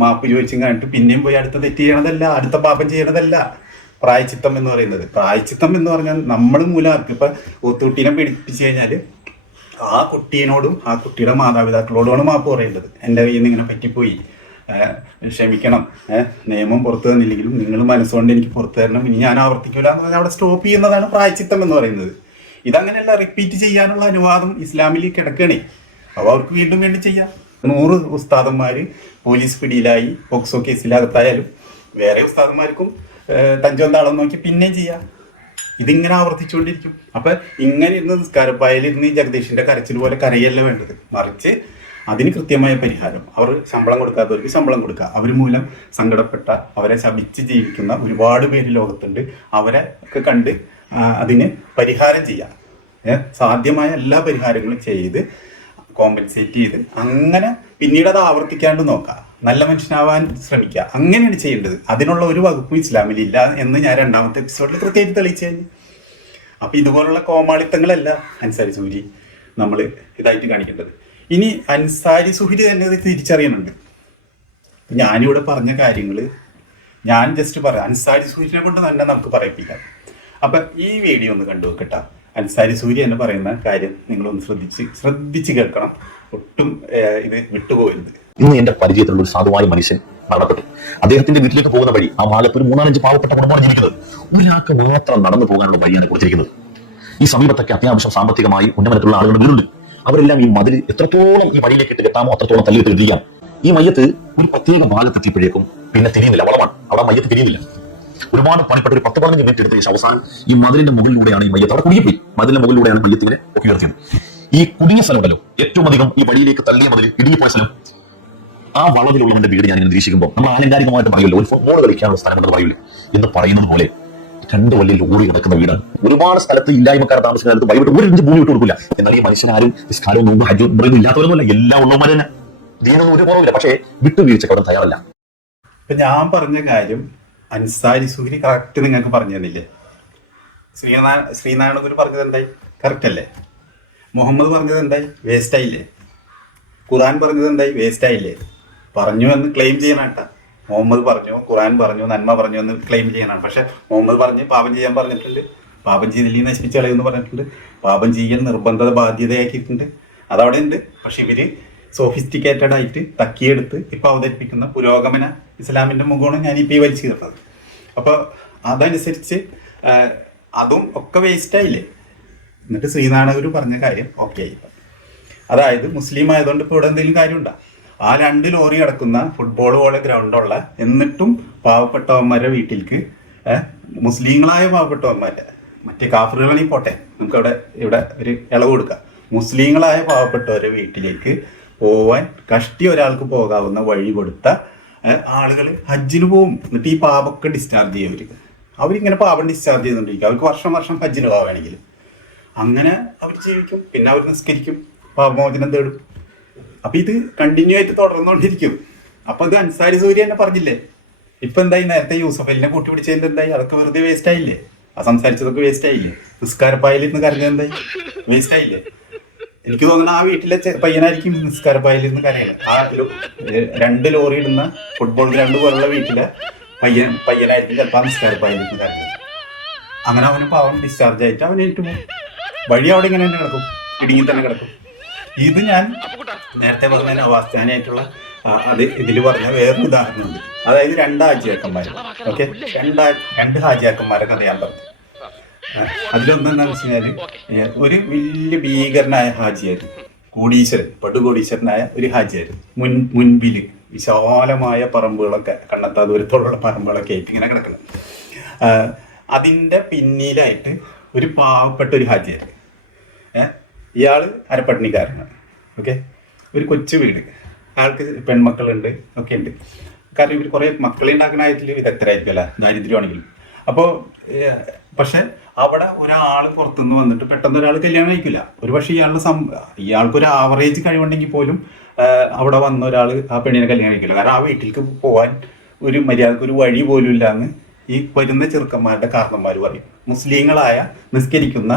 മാപ്പ് ചോദിച്ചും കണ്ടിട്ട് പിന്നെയും പോയി അടുത്ത തെറ്റ് ചെയ്യണതല്ല, അടുത്ത പാപം ചെയ്യണതല്ല പ്രായച്ചിത്തം എന്ന് പറയുന്നത്. പ്രായച്ചിത്തം എന്ന് പറഞ്ഞാൽ നമ്മൾ മൂലർക്ക് ഇപ്പൊ ഒത്തുകുട്ടീനെ പീഡിപ്പിച്ചു കഴിഞ്ഞാൽ ആ കുട്ടീനോടും ആ കുട്ടിയുടെ മാതാപിതാക്കളോടുമാണ് മാപ്പ് പറയേണ്ടത്. എൻ്റെ കയ്യിൽ നിന്ന് ഇങ്ങനെ പറ്റിപ്പോയി, ക്ഷമിക്കണം, നിയമം പുറത്തു തന്നില്ലെങ്കിലും നിങ്ങൾ മനസ്സുകൊണ്ട് എനിക്ക് പുറത്തു തരണം, ഇനി ഞാൻ ആവർത്തിക്കില്ല എന്ന് പറഞ്ഞാൽ അവിടെ സ്റ്റോപ്പ് ചെയ്യുന്നതാണ് പ്രായച്ചിത്തം എന്ന് പറയുന്നത്. ഇതങ്ങനെയല്ല, റിപ്പീറ്റ് ചെയ്യാനുള്ള അനുവാദം ഇസ്ലാമിൽ കിടക്കണേ. അപ്പോൾ അവർക്ക് വീണ്ടും വീണ്ടും ചെയ്യാം. 100 ഉസ്താദന്മാർ പോലീസ് പിടിയിലായി പോക്സോ കേസിലകത്തായാലും വേറെ ഉസ്താദന്മാർക്കും തഞ്ചോന്താളം നോക്കി പിന്നെയും ചെയ്യാം. ഇതിങ്ങനെ ആവർത്തിച്ചുകൊണ്ടിരിക്കും. അപ്പൊ ഇങ്ങനെ ഇരുന്ന് നിസ്കാരപ്പായലിരുന്ന് ഈ ജഗദീഷിന്റെ കരച്ചിൽ പോലെ കരയല്ല വേണ്ടത്, മറിച്ച് അതിന് കൃത്യമായ പരിഹാരം. അവർ ശമ്പളം കൊടുക്കാത്തവർക്ക് ശമ്പളം കൊടുക്കുക. അവർ മൂലം സങ്കടപ്പെട്ട, അവരെ ശപിച്ച് ജീവിക്കുന്ന ഒരുപാട് പേര് ലോകത്തുണ്ട്. അവരെ ഒക്കെ കണ്ട് അതിന് പരിഹാരം ചെയ്യാം. സാധ്യമായ എല്ലാ പരിഹാരങ്ങളും ചെയ്ത് കോമ്പൻസേറ്റ് ചെയ്ത് അങ്ങനെ പിന്നീട് അത് ആവർത്തിക്കാണ്ട് നോക്കുക, നല്ല മനുഷ്യനാവാൻ ശ്രമിക്കുക. അങ്ങനെയാണ് ചെയ്യേണ്ടത്. അതിനുള്ള ഒരു വകുപ്പും ഇസ്ലാമിലില്ല എന്ന് ഞാൻ 2ാമത്തെ എപ്പിസോഡിൽ കൃത്യമായിട്ട് തെളിയിച്ചു കഴിഞ്ഞു. അപ്പം ഇതുപോലുള്ള കോമാളിത്തങ്ങളല്ല അൻസാരി സുഹരി നമ്മൾ ഇതായിട്ട് കാണിക്കേണ്ടത്. ഇനി അൻസാരി സുഹരി തന്നെ ഇത് തിരിച്ചറിയുന്നുണ്ട്. ഞാനിവിടെ പറഞ്ഞ കാര്യങ്ങൾ ഞാൻ ജസ്റ്റ് പറയാം, അൻസാരി സുഹരിനെ കൊണ്ട് തന്നെ നമുക്ക് പറയിപ്പിക്കാം. അപ്പം ഈ വീഡിയോ ഒന്ന് കണ്ടു നോക്കട്ടെ. അൻസാരി സൂര്യ എന്ന് പറയുന്ന കാര്യം നിങ്ങളൊന്ന് ശ്രദ്ധിച്ച് കേൾക്കണം. ഒട്ടും ഇത് വിട്ടുപോകരുത്. ഇന്ന് എന്റെ പരിചയത്തിലുള്ള ഒരു സാധുവായ മനുഷ്യൻ മരണപ്പെട്ടു. അദ്ദേഹത്തിന്റെ വീട്ടിലേക്ക് പോകുന്ന വഴി ആ ഭാഗത്ത് ഒരു 3-5 പാവപ്പെട്ട കുടുംബമാണ് ജീവിക്കുന്നത്. ഒരാൾക്ക് മാത്രം നടന്നു പോകാനുള്ള വഴിയാണ് കൊടുത്തിരിക്കുന്നത്. ഈ സമീപത്തൊക്കെ അത്യാവശ്യം സാമ്പത്തികമായി ഉന്നമനത്തിലുള്ള ആളുകൾ വീടുണ്ട്. അവരെല്ലാം ഈ മതിൽ എത്രത്തോളം ഈ വഴിയിലേക്ക് ഇട്ട് കെട്ടാമോ അത്രത്തോളം തല്ലിയിട്ട് ഇരിക്കാം. ഈ മയ്യത്ത് ഒരു പ്രത്യേക ഭാഗത്തെത്തിയപ്പോഴേക്കും പിന്നെ തിരിയുന്നില്ല, വളമാണ് അവിടെ മയ്യത്ത് തിരിയുന്നില്ല. ഒരുപാട് പണിപ്പെട്ട ഒരു 10-15 മിനിറ്റ് എടുത്ത ശേഷം അവസാനം ഈ മതിലിന്റെ മുകളിലൂടെയാണ് ഈ മയ്യത്ത് അവിടെ കുടുങ്ങിപ്പോയി. മതിലിന്റെ മുകളിലൂടെയാണ് മയ്യത്തിനെ ഒക്കെ ഉയർത്തിയത്. ഈ കുടുങ്ങിയ സ്ഥലമുണ്ടല്ലോ, ഏറ്റവും അധികം ഈ വഴിയിലേക്ക് തള്ളിയ മതിൽ ഇടിഞ്ഞുപോയ സ്ഥലം, ആ വളവിലുള്ളവന്റെ വീട് ഞാൻ നിരീക്ഷിക്കുമ്പോൾ നമ്മൾ ആലങ്കാരികമായിട്ട് പറയുമല്ലോ, ഒരു ഫുട്ബോൾ കളിക്കാനുള്ള സ്ഥലമുണ്ടെന്ന് പറയില്ല എന്ന് പറയുന്നത് പോലെ 2 വലിയ ലോറി കിടക്കുന്ന വീടാണ്. ഒരുപാട് സ്ഥലത്ത് ഇല്ലായ്മക്കാർ താമസിക്കുന്ന സ്ഥലത്ത് വൈകിട്ട് 1 ഇഞ്ച് ഭൂമി വിട്ടു കൊടുക്കില്ല. എന്നാൽ ഈ മനുഷ്യനാരും നിസ്കാരവും നോമ്പും ഹജ്ജും ഇബ്രാഹിമും ഇല്ലാത്തവരൊന്നുമല്ല, എല്ലാ ഉള്ളവന്മാർ തന്നെ. ദീനൊന്നും ഒരു കുറവില്ല, പക്ഷേ വിട്ടുവീഴ്ചക്ക് അവിടെ തയ്യാറല്ല. ഇപ്പൊ ഞാൻ പറഞ്ഞ കാര്യം അൻസാരി സുഹരി കറക്റ്റ് നിങ്ങൾക്ക് പറഞ്ഞു തന്നില്ലേ? ശ്രീനാരായണ ഗുരു പറഞ്ഞത് എന്തായി? കറക്റ്റ് അല്ലേ? മുഹമ്മദ് പറഞ്ഞത് എന്തായി? വേസ്റ്റ് ആയില്ലേ? ഖുർആൻ പറഞ്ഞത് എന്തായി? വേസ്റ്റ് ആയില്ലേ? പറഞ്ഞു എന്ന് ക്ലെയിം ചെയ്യണേട്ടാ. മുഹമ്മദ് പറഞ്ഞു, ഖുർആൻ പറഞ്ഞു, നന്മ പറഞ്ഞു എന്ന് ക്ലെയിം ചെയ്യണം. പക്ഷെ മുഹമ്മദ് പറഞ്ഞ് പാപം ചെയ്യാൻ പറഞ്ഞിട്ടുണ്ട്, പാപം ചെയ്തില്ലെങ്കിൽ നശിപ്പിച്ച് കളയുമെന്ന് പറഞ്ഞിട്ടുണ്ട്, പാപം ചെയ്യാൻ നിർബന്ധത ബാധ്യതയാക്കിയിട്ടുണ്ട്, അതവിടെ ഉണ്ട്. പക്ഷെ ഇവര് സോഫിസ്റ്റിക്കേറ്റഡ് ആയിട്ട് തക്കിയെടുത്ത് ഇപ്പൊ അവതരിപ്പിക്കുന്ന പുരോഗമന ഇസ്ലാമിന്റെ മുഖമാണ് ഞാനിപ്പോൾ ഈ വലിച്ചു തീർന്നത്. അപ്പോൾ അതനുസരിച്ച് അതും ഒക്കെ വേസ്റ്റ് ആയില്ലേ? എന്നിട്ട് ശ്രീനാരായണ ഗുരു പറഞ്ഞ കാര്യം ഓക്കെ ആയി. അതായത് മുസ്ലിം ആയതുകൊണ്ട് ഇപ്പോൾ ഇവിടെ എന്തെങ്കിലും കാര്യമുണ്ടോ? ആ 2 ലോറി കിടക്കുന്ന ഫുട്ബോൾ പോലെ ഗ്രൗണ്ടുള്ള, എന്നിട്ടും പാവപ്പെട്ടവന്മാരുടെ വീട്ടിലേക്ക് മുസ്ലിങ്ങളായ പാവപ്പെട്ടവന്മാരുടെ, മറ്റേ കാഫറുകളാണെങ്കിൽ പോട്ടെ, നമുക്കവിടെ ഇവിടെ ഒരു ഇളവ് കൊടുക്കാം. മുസ്ലിങ്ങളായ പാവപ്പെട്ടവരുടെ വീട്ടിലേക്ക് പോവാൻ കഷ്ടി ഒരാൾക്ക് പോകാവുന്ന വഴി കൊടുത്ത ആളുകൾ ഹജ്ജിന് പോവും. എന്നിട്ട് ഈ പാപമൊക്കെ ഡിസ്ചാർജ് ചെയ്യും. അവരിങ്ങനെ പാപം ഡിസ്ചാർജ് ചെയ്തുകൊണ്ടിരിക്കും. അവർക്ക് വർഷം ഹജ്ജിന് പോവാണെങ്കിൽ അങ്ങനെ അവർ ജീവിക്കും. പിന്നെ അവർ നിസ്കരിക്കും, പാപമോചനം തേടും. അപ്പൊ ഇത് കണ്ടിന്യൂ ആയിട്ട് തുടർന്നുകൊണ്ടിരിക്കും. അപ്പൊ ഇത് അൻസാരി സൂര്യ തന്നെ പറഞ്ഞില്ലേ? ഇപ്പൊ എന്തായി? നേരത്തെ യൂസഫ് അലിനെ കൂട്ടി പിടിച്ചതിന്റെ എന്തായി? അതൊക്കെ വെറുതെ വേസ്റ്റ് ആയില്ലേ? ആ സംസാരിച്ചതൊക്കെ വേസ്റ്റ് ആയില്ലേ? നിസ്കാരപ്പായലിരുന്ന് കരഞ്ഞത് എന്തായി? വേസ്റ്റ് ആയില്ലേ? എനിക്ക് തോന്നുന്നു ആ വീട്ടിലെ പയ്യനായിരിക്കും നിസ്കാരപ്പായലിരുന്ന് കരയുന്നത്. ആ 2 ലോറി ഇടുന്ന ഫുട്ബോൾ ഗ്രൗണ്ട് പോലുള്ള വീട്ടിലെ പയ്യനായിരിക്കും ചിലപ്പോൾ ആ നിസ്കാരപ്പായലിരുന്ന് കരയുന്നത്. അങ്ങനെ അവന് പാവം ഡിസ്ചാർജ് ആയിട്ട് അവൻ എനിക്ക് പോകും. വഴി അവിടെ ഇങ്ങനെ തന്നെ കിടക്കും, ഇടുങ്ങി തന്നെ കിടക്കും. ഇത് ഞാൻ നേരത്തെ പറഞ്ഞ നവാസ്ഥാനായിട്ടുള്ള ഇതിൽ പറഞ്ഞ വേറൊരു ഉദാഹരണമുണ്ട്. അതായത് 2 ഹാജിയാക്കന്മാർ. ഓക്കെ, 2 ഹാജിയാക്കന്മാരെ കഥ ഞാൻ പറഞ്ഞു. അതിലൊന്നെന്താണെന്ന് വെച്ച് കഴിഞ്ഞാൽ ഒരു വലിയ ഭീകരനായ ഹാജിയായിരുന്നു, കോടീശ്വരൻ, പടുകോടീശ്വരനായ ഒരു ഹാജിയായിരുന്നു. മുൻപിൽ വിശാലമായ പറമ്പുകളൊക്കെ, കണ്ണത്താ ദൂരത്തോടുള്ള പറമ്പുകളൊക്കെ ആയിട്ട് ഇങ്ങനെ കിടക്കണം. അതിൻ്റെ പിന്നിലായിട്ട് ഒരു പാവപ്പെട്ട ഒരു ഹാജിയായിരുന്നു. ഇയാൾ അരപ്പട്ടിണിക്കാരനാണ്. ഓക്കെ, ഒരു കൊച്ചു വീട്, ആൾക്ക് പെൺമക്കളുണ്ട്, ഒക്കെ ഉണ്ട്. കാരണം ഇവർ കുറേ മക്കളെ ഉണ്ടാക്കുന്ന കാര്യത്തിൽ വിദഗ്ധരായിരിക്കുമല്ല, ദാരിദ്ര്യമാണെങ്കിലും. അപ്പോൾ പക്ഷെ അവിടെ ഒരാൾ പുറത്തുനിന്ന് വന്നിട്ട് പെട്ടെന്ന് ഒരാൾ കല്യാണം കഴിക്കില്ല. ഒരു പക്ഷേ ഇയാൾക്കൊരു ആവറേജ് കഴിവുണ്ടെങ്കിൽ പോലും അവിടെ വന്ന ഒരാൾ ആ പെണ്ണിനെ കല്യാണം കഴിക്കില്ല. കാരണം ആ വീട്ടിലേക്ക് പോകാൻ ഒരു മര്യാദക്ക് ഒരു വഴി പോലും ഇല്ലാന്ന് ഈ വരുന്ന ചെറുക്കന്മാരുടെ കാരണന്മാർ പറയും. മുസ്ലിങ്ങളായ നിസ്കരിക്കുന്ന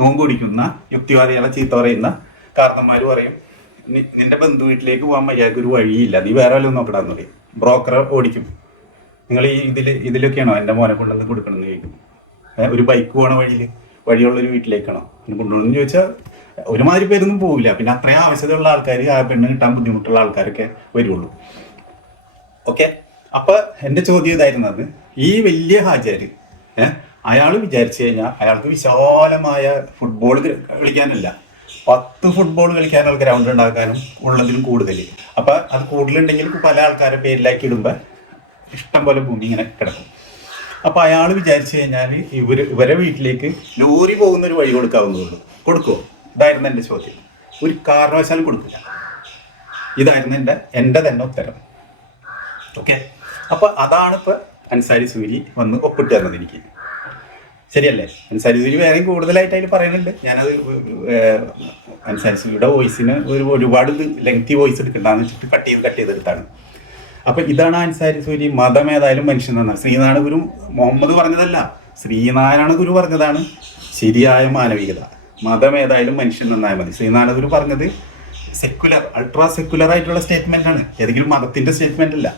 നോമ്പ് കുടിക്കുന്ന യുക്തിവാദികളെ ചീത്ത പറയുന്ന കാരണന്മാർ പറയും, നിന്റെ ബന്ധു വീട്ടിലേക്ക് പോകാൻ മര്യാദക്ക് ഒരു വഴിയില്ല, നീ വേറെ വല്ലതും നോക്കടാന്ന് പറയും. ബ്രോക്കറെ ഓടിക്കും. നിങ്ങൾ ഈ ഇതിലൊക്കെയാണോ എൻ്റെ മോനെ കൊണ്ടുവന്ന് കൊടുക്കണമെന്ന് ചോദിക്കും. ഒരു ബൈക്ക് പോണ വഴിയുള്ളൊരു വീട്ടിലേക്കാണോ കൊണ്ടുപോകണമെന്ന് ചോദിച്ചാൽ ഒരുമാതിരി പേരൊന്നും പോകില്ല. പിന്നെ അത്രയും ആവശ്യതയുള്ള ആൾക്കാർ, ആ പെണ്ണ് കിട്ടാൻ ബുദ്ധിമുട്ടുള്ള ആൾക്കാരൊക്കെ വരുള്ളൂ. ഓക്കെ, അപ്പൊ എൻ്റെ ചോദ്യം ഇതായിരുന്നത്, ഈ വലിയ ഹാജര് അയാൾ വിചാരിച്ചു കഴിഞ്ഞാൽ അയാൾക്ക് വിശാലമായ ഫുട്ബോൾ കളിക്കാനല്ല, 10 ഫുട്ബോൾ കളിക്കാനുള്ള ഗ്രൗണ്ട് ഉണ്ടാക്കാനും ഉള്ളതിലും കൂടുതൽ. അപ്പൊ അത് കൂടുതലുണ്ടെങ്കിൽ പല ആൾക്കാരെ പേരിലാക്കി ഇടുമ്പോൾ ഇഷ്ടം പോലെ ഭൂമി ഇങ്ങനെ കിടക്കും. അപ്പൊ അയാൾ വിചാരിച്ചു കഴിഞ്ഞാൽ ഇവരെ വീട്ടിലേക്ക് ലോറി പോകുന്ന ഒരു വഴി കൊടുക്കാവുന്നതുള്ളൂ. കൊടുക്കുമോ? ഇതായിരുന്നു എൻ്റെ ചോദ്യം. ഒരു കാരണവശാലും കൊടുക്കില്ല. ഇതായിരുന്നു എൻ്റെ തന്നെ ഉത്തരം. ഓക്കെ, അപ്പൊ അതാണ് ഇപ്പൊ അൻസാരി സൂരി വന്ന് ഒപ്പിട്ട് തന്നത് എനിക്ക്. ശരിയല്ലേ? അൻസാരി സൂരി വേറെയും കൂടുതലായിട്ട് അതിൽ പറയുന്നുണ്ട്. ഞാനത് അൻസാരി സൂരിയുടെ വോയിസിന് ഒരുപാട് ലെങ്തി വോയിസ് എടുക്കണ്ടെന്ന് വെച്ചിട്ട് കട്ട് ചെയ്തെടുത്താണ്. അപ്പൊ ഇതാണ് അൻസാരി സൂരി. മതം ഏതായാലും മനുഷ്യൻ തന്നാണ്. ശ്രീനാരായണ ഗുരു മുഹമ്മദ് പറഞ്ഞതല്ല, ശ്രീനാരായണ ഗുരു പറഞ്ഞതാണ് ശരിയായ മാനവികത. മതം ഏതായാലും മനുഷ്യൻ നന്നായാൽ മതി. ശ്രീനാരായണ ഗുരു പറഞ്ഞത് അൾട്രാ സെക്കുലർ ആയിട്ടുള്ള സ്റ്റേറ്റ്മെന്റ് ആണ്. ഏതെങ്കിലും മതത്തിന്റെ സ്റ്റേറ്റ്മെന്റ് അല്ല,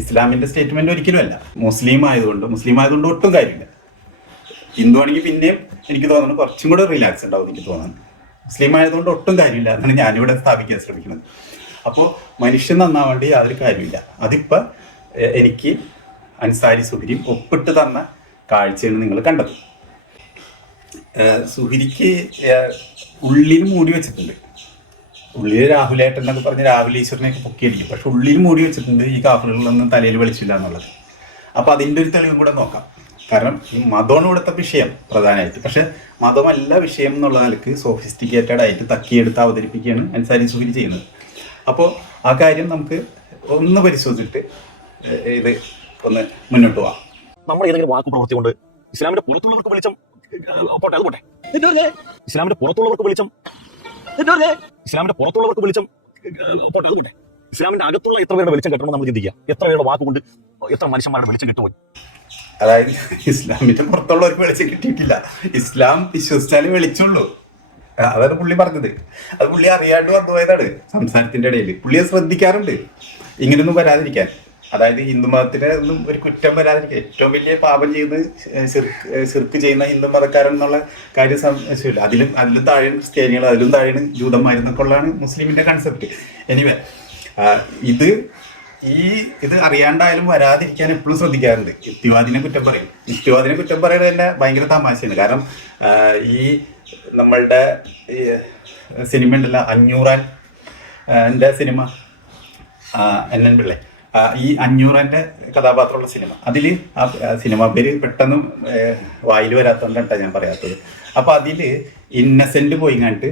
ഇസ്ലാമിന്റെ സ്റ്റേറ്റ്മെന്റ് ഒരിക്കലും അല്ല. മുസ്ലിം ആയതുകൊണ്ട് ഒട്ടും കാര്യമില്ല. ഹിന്ദു ആണെങ്കിൽ പിന്നെയും എനിക്ക് തോന്നുന്നു കുറച്ചും കൂടെ റിലാക്സ് ഉണ്ടാവും എനിക്ക് തോന്നുന്നു. മുസ്ലിം ആയതുകൊണ്ട് ഒട്ടും കാര്യമില്ല എന്നാണ് ഞാനിവിടെ സ്ഥാപിക്കാൻ ശ്രമിക്കുന്നത്. അപ്പോൾ മനുഷ്യൻ നന്നാവേണ്ടി യാതൊരു കാര്യമില്ല. അതിപ്പോൾ എനിക്ക് അൻസാരി സുഹരി ഒപ്പിട്ട് തന്ന കാഴ്ചയാണ് നിങ്ങൾ കണ്ടത്. സുഹരിക്ക് ഉള്ളിൽ മൂടി വെച്ചിട്ടുണ്ട്. ഉള്ളിൽ രാഹുലേട്ടൻ എന്നൊക്കെ പറഞ്ഞ് രാഹുൽ ഈശ്വരനെയൊക്കെ പൊക്കിയടിക്കും. പക്ഷെ ഉള്ളിൽ മൂടി വെച്ചിട്ടുണ്ട് ഈ കാഫറുകളിലൊന്നും തലയിൽ വെളിച്ചില്ല എന്നുള്ളത്. അപ്പോൾ അതിൻ്റെ ഒരു തെളിവും കൂടെ നോക്കാം. കാരണം ഈ മതമാണ് ഇവിടുത്തെ വിഷയം പ്രധാനമായിട്ട്. പക്ഷെ മതമല്ല വിഷയം എന്നുള്ള നിലക്ക് സോഫിസ്റ്റിക്കേറ്റഡ് ആയിട്ട് തക്കിയെടുത്ത് അവതരിപ്പിക്കുകയാണ് അൻസാരി സുഹരി ചെയ്യുന്നത്. അപ്പോൾ ആ കാര്യം നമുക്ക് ഒന്ന് പരിശോധിച്ചിട്ട് ഇത് ഒന്ന് മുന്നോട്ട് പോവാം. നമ്മൾ ഏതെങ്കിലും വാക്ക് പ്രവർത്തി കൊണ്ട് ഇസ്ലാമിന്റെ പുറത്തുള്ളവർക്ക് വെളിച്ചം പോട്ടെ, അത് പോട്ടെ. ഇസ്ലാമിന്റെ പുറത്തുള്ളവർക്ക് വെളിച്ചം പോട്ടെ, അത് പോട്ടെ. ഇസ്ലാമിന്റെ അകത്തുള്ള എത്ര പേരുടെ വെളിച്ചം കെട്ടണം നമ്മൾ ചിന്തിക്കുക. എത്ര പേരുടെ വാക്കുകൊണ്ട് എത്ര മനുഷ്യന്മാരുടെ വെളിച്ചം കിട്ടുമോ? അതായത് ഇസ്ലാമിന്റെ പുറത്തുള്ളവർക്ക് വെളിച്ചം കിട്ടിയിട്ടില്ല. ഇസ്ലാം വിശ്വസിച്ചാലേ വെളിച്ചുള്ളൂ. അതാണ് പുള്ളി പറഞ്ഞത്. അത് പുള്ളി അറിയാണ്ട് വന്നുപോയതാണ്. സംസാരത്തിന്റെ ഇടയിൽ പുള്ളി അത് ശ്രദ്ധിക്കാറുണ്ട് ഇങ്ങനെയൊന്നും വരാതിരിക്കാൻ. അതായത് ഹിന്ദു മതത്തിന് ഒന്നും ഒരു കുറ്റം വരാതിരിക്കാൻ. ഏറ്റവും വലിയ പാപം ചെയ്ത് ശിർക്ക് ചെയ്യുന്ന ഹിന്ദു മതക്കാരൻ എന്നുള്ള കാര്യം സംശയമില്ല. അതിലും താഴെയാണ് ക്രിസ്ത്യാനികൾ, അതിലും താഴെയാണ് ജൂതന്മാരെന്നൊക്കെ ഉള്ളതാണ് മുസ്ലിമിന്റെ കൺസെപ്റ്റ്. എനിവേ, ഇത് അറിയാണ്ടായാലും വരാതിരിക്കാൻ എപ്പോഴും ശ്രദ്ധിക്കാറുണ്ട്. യുക്തിവാദിനെ കുറ്റം പറയും. യുക്തിവാദിനെ കുറ്റം പറയുന്നത് തന്നെ ഭയങ്കര തമാശയാണ്. കാരണം ഈ നമ്മളുടെ സിനിമ ഉണ്ടല്ലോ, 500 സിനിമ, NN പിള്ളെ, ഈ 500 കഥാപാത്രമുള്ള സിനിമ, അതിൽ ആ സിനിമ പേര് പെട്ടെന്ന് വായിൽ വരാത്തതുകൊണ്ടാണ് ഞാൻ പറയാത്തത്. അപ്പോൾ അതിൽ ഇന്നസെന്റ് പോയി കണ്ടിട്ട്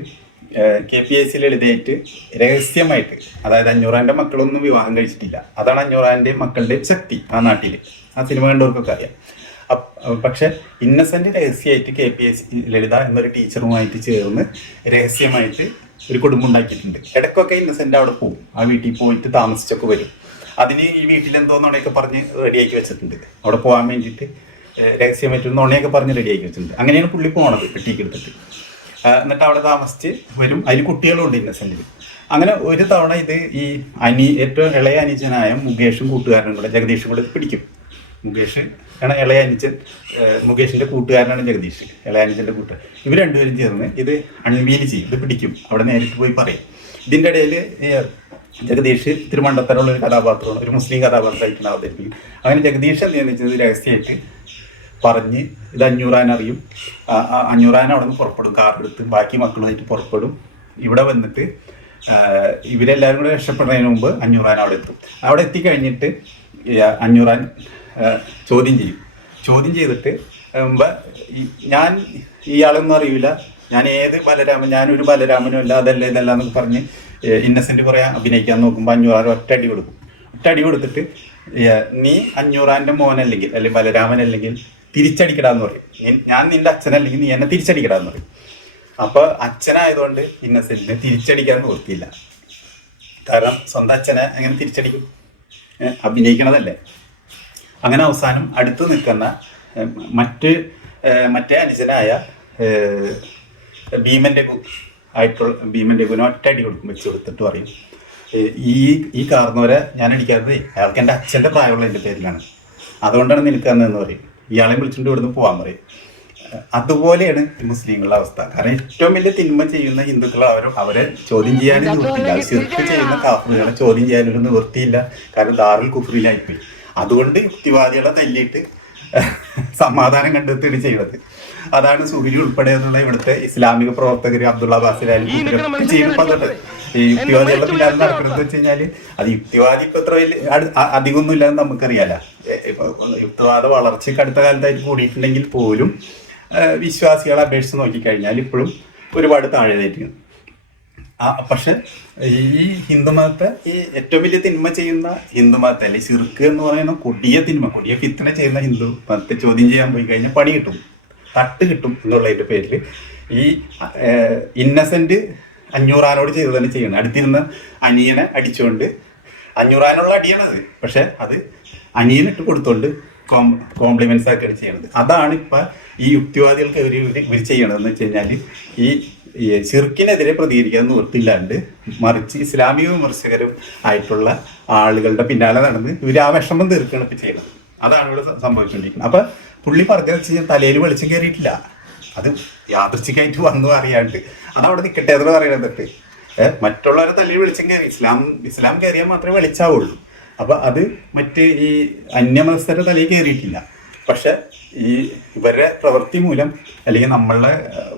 KPSC എഴുതിയിട്ട് രഹസ്യമായിട്ട്, അതായത് 500 മക്കളൊന്നും വിവാഹം കഴിച്ചിട്ടില്ല. അതാണ് 500 മക്കളുടെ ശക്തി ആ നാട്ടിൽ. ആ സിനിമ കണ്ടവർക്കൊക്കെ അറിയാം. പക്ഷെ ഇന്നസെന്റ് രഹസ്യമായിട്ട് KPSC ലളിത എന്നൊരു ടീച്ചറുമായിട്ട് ചേർന്ന് രഹസ്യമായിട്ട് ഒരു കുടുംബം ഉണ്ടാക്കിയിട്ടുണ്ട്. ഇടയ്ക്കൊക്കെ ഇന്നസെന്റ് അവിടെ പോകും, ആ വീട്ടിൽ പോയിട്ട് താമസിച്ചൊക്കെ വരും. അതിന് ഈ വീട്ടിൽ എന്തോന്നുണയൊക്കെ പറഞ്ഞ് റെഡിയാക്കി വെച്ചിട്ടുണ്ട്. അവിടെ പോകാൻ വേണ്ടിയിട്ട് രഹസ്യമായിട്ട് നുണയൊക്കെ പറഞ്ഞ് റെഡിയാക്കി വെച്ചിട്ടുണ്ട്. അങ്ങനെയാണ് പുള്ളി പോണത് പെട്ടിക്ക് എടുത്തിട്ട്. എന്നിട്ട് അവിടെ താമസിച്ച് വരും. അതിൽ കുട്ടികളുണ്ട് ഇന്നസെന്റിൽ. അങ്ങനെ ഒരു തവണ ഇത് ഈ ഏറ്റവും ഇളയ അനുജനായ മുകേഷും കൂട്ടുകാരനും കൂടെ, ജഗദീഷും കൂടെ പിടിക്കും. മുകേഷ് ആണ് ഇളയ അനുജൻ, മുകേഷിന്റെ കൂട്ടുകാരനാണ് ജഗദീഷ്, ഇളയ അനുജന്റെ കൂട്ടുകാരൻ. ഇവർ രണ്ടുപേരും ചേർന്ന് ഇത് അൺവീൽ ചെയ്യും, ഇത് പിടിക്കും. അവിടെ നേരിട്ട് പോയി പറയും. ഇതിൻ്റെ ഇടയിൽ ജഗദീഷ് തിരുമണ്ടത്തരമുള്ള ഒരു കഥാപാത്രമാണ്, ഒരു മുസ്ലിം കഥാപാത്രമായിട്ടാണ് അവതരിപ്പിക്കും. അങ്ങനെ ജഗദീഷ് എന്തെന്ന് വെച്ചത് രഹസ്യമായിട്ട് പറഞ്ഞ് ഇത് 500 അറിയും. 500 അവിടെ നിന്ന് പുറപ്പെടും, കാറെടുത്ത് ബാക്കി മക്കളുമായിട്ട് പുറപ്പെടും. ഇവിടെ വന്നിട്ട് ഇവരെല്ലാവരും കൂടെ രക്ഷപ്പെടുന്നതിന് മുമ്പ് 500 അവിടെ എത്തും. അവിടെ എത്തിക്കഴിഞ്ഞിട്ട് 500 ചോദ്യം ചെയ്യും. ചോദ്യം ചെയ്തിട്ട് ഞാൻ ഇയാളൊന്നും അറിയില്ല, ഞാൻ ഏത് ബലരാമൻ, ഞാനൊരു ബലരാമനും അല്ല, അതല്ല ഇതല്ല എന്നൊക്കെ പറഞ്ഞ് ഇന്നസെന്റ് കുറേ അഭിനയിക്കാൻ നോക്കുമ്പോൾ 500 ഒറ്റടി കൊടുക്കും. ഒറ്റടി കൊടുത്തിട്ട് നീ 500 മോനല്ലെങ്കിൽ അല്ലെങ്കിൽ ബലരാമൻ അല്ലെങ്കിൽ തിരിച്ചടിക്കടാന്ന് പറയും. ഞാൻ നിന്റെ അച്ഛനല്ലെങ്കിൽ നീ എന്നെ തിരിച്ചടിക്കടാന്ന് പറയും. അപ്പോൾ അച്ഛനായതുകൊണ്ട് ഇന്നസെന്റിനെ തിരിച്ചടിക്കാൻ നിവൃത്തിയില്ല. കാരണം സ്വന്തം അച്ഛനെ എങ്ങനെ തിരിച്ചടിക്കും? അഭിനയിക്കണതല്ലേ. അങ്ങനെ അവസാനം അടുത്ത് നിൽക്കുന്ന മറ്റേ അനുജനായ ഭീമന്റെ ഗുണം ഒറ്റയടി വെച്ച് കൊടുത്തിട്ട് പറയും, ഈ കാർന്നവരെ ഞാൻ അടിക്കാത്തത് അയാൾക്ക് എൻ്റെ അച്ഛൻ്റെ പ്രായമുള്ള എൻ്റെ പേരിലാണ്, അതുകൊണ്ടാണ് നിനക്ക് തന്നതെന്ന് പറയും. ഇയാളെ വിളിച്ചുകൊണ്ട് ഇവിടുന്ന് പോകാൻ പറയും. അതുപോലെയാണ് മുസ്ലിങ്ങളുടെ അവസ്ഥ. കാരണം ഏറ്റവും വലിയ തിന്മ ചെയ്യുന്ന ഹിന്ദുക്കൾ അവരെ ചോദ്യം ചെയ്യാനും നിവൃത്തിയില്ല. ശിർക്ക് ചെയ്യുന്ന കാഫറുകളെ ചോദ്യം ചെയ്യാനൊരു നിവൃത്തിയില്ല. കാരണം ദാറുൽ കുഫ്രിലായിപ്പോയി. അതുകൊണ്ട് യുക്തിവാദികളെ തല്ലിയിട്ട് സമാധാനം കണ്ടെത്തുകയാണ് ചെയ്യുന്നത്. അതാണ് സുഹരി ഉൾപ്പെടെ എന്നുള്ള ഇവിടുത്തെ ഇസ്ലാമിക പ്രവർത്തകർ അബ്ദുള്ള ബാസിലാലും ചെയ്യുന്നത്. ഈ യുക്തിവാദികളുടെ പിന്നാലെ നടക്കുന്നത് വെച്ച് കഴിഞ്ഞാൽ അത് യുക്തിവാദി ഇപ്പൊ എത്ര വലിയ അധികമൊന്നും ഇല്ലാന്ന് നമുക്കറിയാലോ. ഇപ്പൊ യുക്തിവാദ വളർച്ചയ്ക്ക് അടുത്ത കാലത്തായിട്ട് കൂടിയിട്ടുണ്ടെങ്കിൽ പോലും വിശ്വാസികളെ അപേക്ഷിച്ച് നോക്കിക്കഴിഞ്ഞാൽ ഇപ്പോഴും ഒരുപാട് താഴെയായിരിക്കും. പക്ഷെ ഈ ഹിന്ദുമതത്തെ ഈ ഏറ്റവും വലിയ തിന്മ ചെയ്യുന്ന ഹിന്ദുമതത്തെ അല്ലെങ്കിൽ ശിർക്ക് എന്ന് പറയുന്ന കൊടിയ ഫിത്തന ചെയ്യുന്ന ഹിന്ദു മതത്തെ ചോദ്യം ചെയ്യാൻ പോയി കഴിഞ്ഞാൽ പണി കിട്ടും, തട്ട് കിട്ടും എന്നുള്ളതിൻ്റെ പേരിൽ ഈ ഇന്നസെന്റ് 500 ചെയ്ത് തന്നെ ചെയ്യണം. അടുത്തിരുന്ന് അനിയനെ അടിച്ചുകൊണ്ട് 500 അടിയണത്, പക്ഷെ അത് അനിയനിട്ട് കൊടുത്തോണ്ട് കോംപ്ലിമെന്റ്സ് ആക്കുകയാണ് ചെയ്യണത്. അതാണ് ഇപ്പം ഈ യുക്തിവാദികൾക്ക് ഇവർ ചെയ്യണതെന്ന് വെച്ച് കഴിഞ്ഞാൽ ഈ ശിർക്കിനെതിരെ പ്രതികരിക്കാൻ നിവൃത്തില്ലാണ്ട് മറിച്ച് ഇസ്ലാമിക വിമർശകരും ആയിട്ടുള്ള ആളുകളുടെ പിന്നാലെ നടന്ന് ഇവർ ആ വിഷമം തീർക്കുകയാണ് ഇപ്പം ചെയ്യണത്. അതാണ് ഇവിടെ സംഭവിച്ചുകൊണ്ടിരിക്കുന്നത്. അപ്പം പുള്ളി പറഞ്ഞു വെച്ച് കഴിഞ്ഞാൽ തലയിൽ വെളിച്ചം കയറിയിട്ടില്ല, അത് യാദൃച്ഛികമായിട്ട് വന്നു അറിയാണ്ട് അതവിടെ നിൽക്കട്ടെ എന്ന് പറയണതിട്ട് മറ്റുള്ളവരെ തലയിൽ വെളിച്ചം കയറി ഇസ്ലാം കയറിയാൽ മാത്രമേ വെളിച്ചാവുള്ളൂ. അപ്പം അത് മറ്റ് ഈ അന്യമതസ്ഥരുടെ തലയിൽ കയറിയിട്ടില്ല. പക്ഷെ ഈ ഇവരുടെ പ്രവൃത്തി മൂലം അല്ലെങ്കിൽ നമ്മളുടെ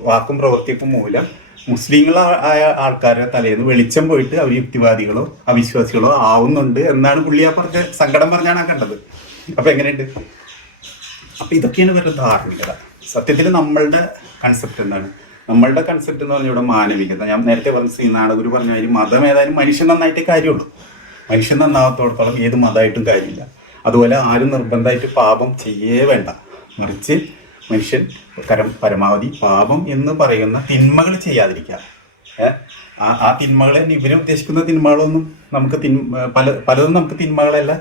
വാക്കും പ്രവൃത്തിക്കും മൂലം മുസ്ലിങ്ങളായ ആൾക്കാരുടെ തലേന്ന് വെളിച്ചം പോയിട്ട് അവർ യുക്തിവാദികളോ അവിശ്വാസികളോ ആവുന്നുണ്ട് എന്നാണ് പുള്ളി ആ പറഞ്ഞ സങ്കടം പറഞ്ഞാണ് കണ്ടത്. അപ്പം എങ്ങനെയുണ്ട്? അപ്പം ഇതൊക്കെയാണ് ഇവരുടെ ധാർമ്മികത. സത്യത്തിൽ നമ്മളുടെ കൺസെപ്റ്റ് എന്താണ്? നമ്മളുടെ കൺസെപ്റ്റ് എന്ന് പറഞ്ഞാൽ ഇവിടെ മാനവികത. ഞാൻ നേരത്തെ പറഞ്ഞ ശ്രീനാടകുരു പറഞ്ഞ കാര്യം, മതം ഏതായാലും മനുഷ്യൻ നന്നായിട്ടേ കാര്യമുള്ളൂ. മനുഷ്യൻ നന്നാവത്തോടത്തോളം ഏത് മതമായിട്ടും കാര്യമില്ല. അതുപോലെ ആരും നിർബന്ധമായിട്ട് പാപം ചെയ്യേ വേണ്ട, മറിച്ച് മനുഷ്യൻ പരമാവധി പാപം എന്ന് പറയുന്ന തിന്മകൾ ചെയ്യാതിരിക്കുക. ആ തിന്മകളെ ഇവരെ ഉദ്ദേശിക്കുന്ന തിന്മകളൊന്നും നമുക്ക് പലതും നമുക്ക് തിന്മകളല്ല,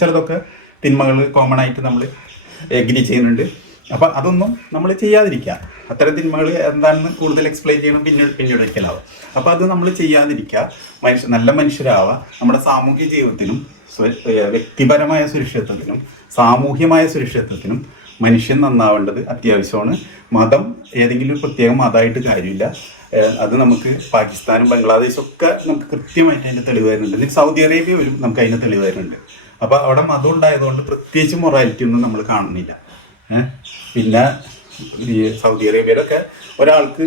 ചിലതൊക്കെ തിന്മകൾ കോമൺ ആയിട്ട് നമ്മൾ എഗ്രി ചെയ്യുന്നുണ്ട്. അപ്പം അതൊന്നും നമ്മൾ ചെയ്യാതിരിക്കുക. അത്തരം തിന്മകൾ എന്താണെന്ന് കൂടുതൽ എക്സ്പ്ലെയിൻ ചെയ്യണം പിന്നീടൊരിക്കലാവും. അപ്പം അത് നമ്മൾ ചെയ്യാതിരിക്കുക, നല്ല മനുഷ്യരാവുക. നമ്മുടെ സാമൂഹ്യ ജീവിതത്തിനും വ്യക്തിപരമായ സുരക്ഷിതത്വത്തിനും സാമൂഹ്യമായ സുരക്ഷിതത്വത്തിനും മനുഷ്യൻ നന്നാവേണ്ടത് അത്യാവശ്യമാണ്. മതം ഏതെങ്കിലും പ്രത്യേക മതമായിട്ട് കാര്യമില്ല. അത് നമുക്ക് പാകിസ്ഥാനും ബംഗ്ലാദേശും ഒക്കെ നമുക്ക് കൃത്യമായിട്ട് അതിൻ്റെ തെളിവ് വരുന്നുണ്ട്. സൗദി അറേബ്യ പോലും നമുക്ക് അതിൻ്റെ തെളിവ് വരുന്നുണ്ട്. അപ്പോൾ അവിടെ മതം ഉണ്ടായതുകൊണ്ട് പ്രത്യേകിച്ച് മൊറാലിറ്റി ഒന്നും നമ്മൾ കാണുന്നില്ല. പിന്നെ ഈ സൗദി അറേബ്യയിലൊക്കെ ഒരാൾക്ക്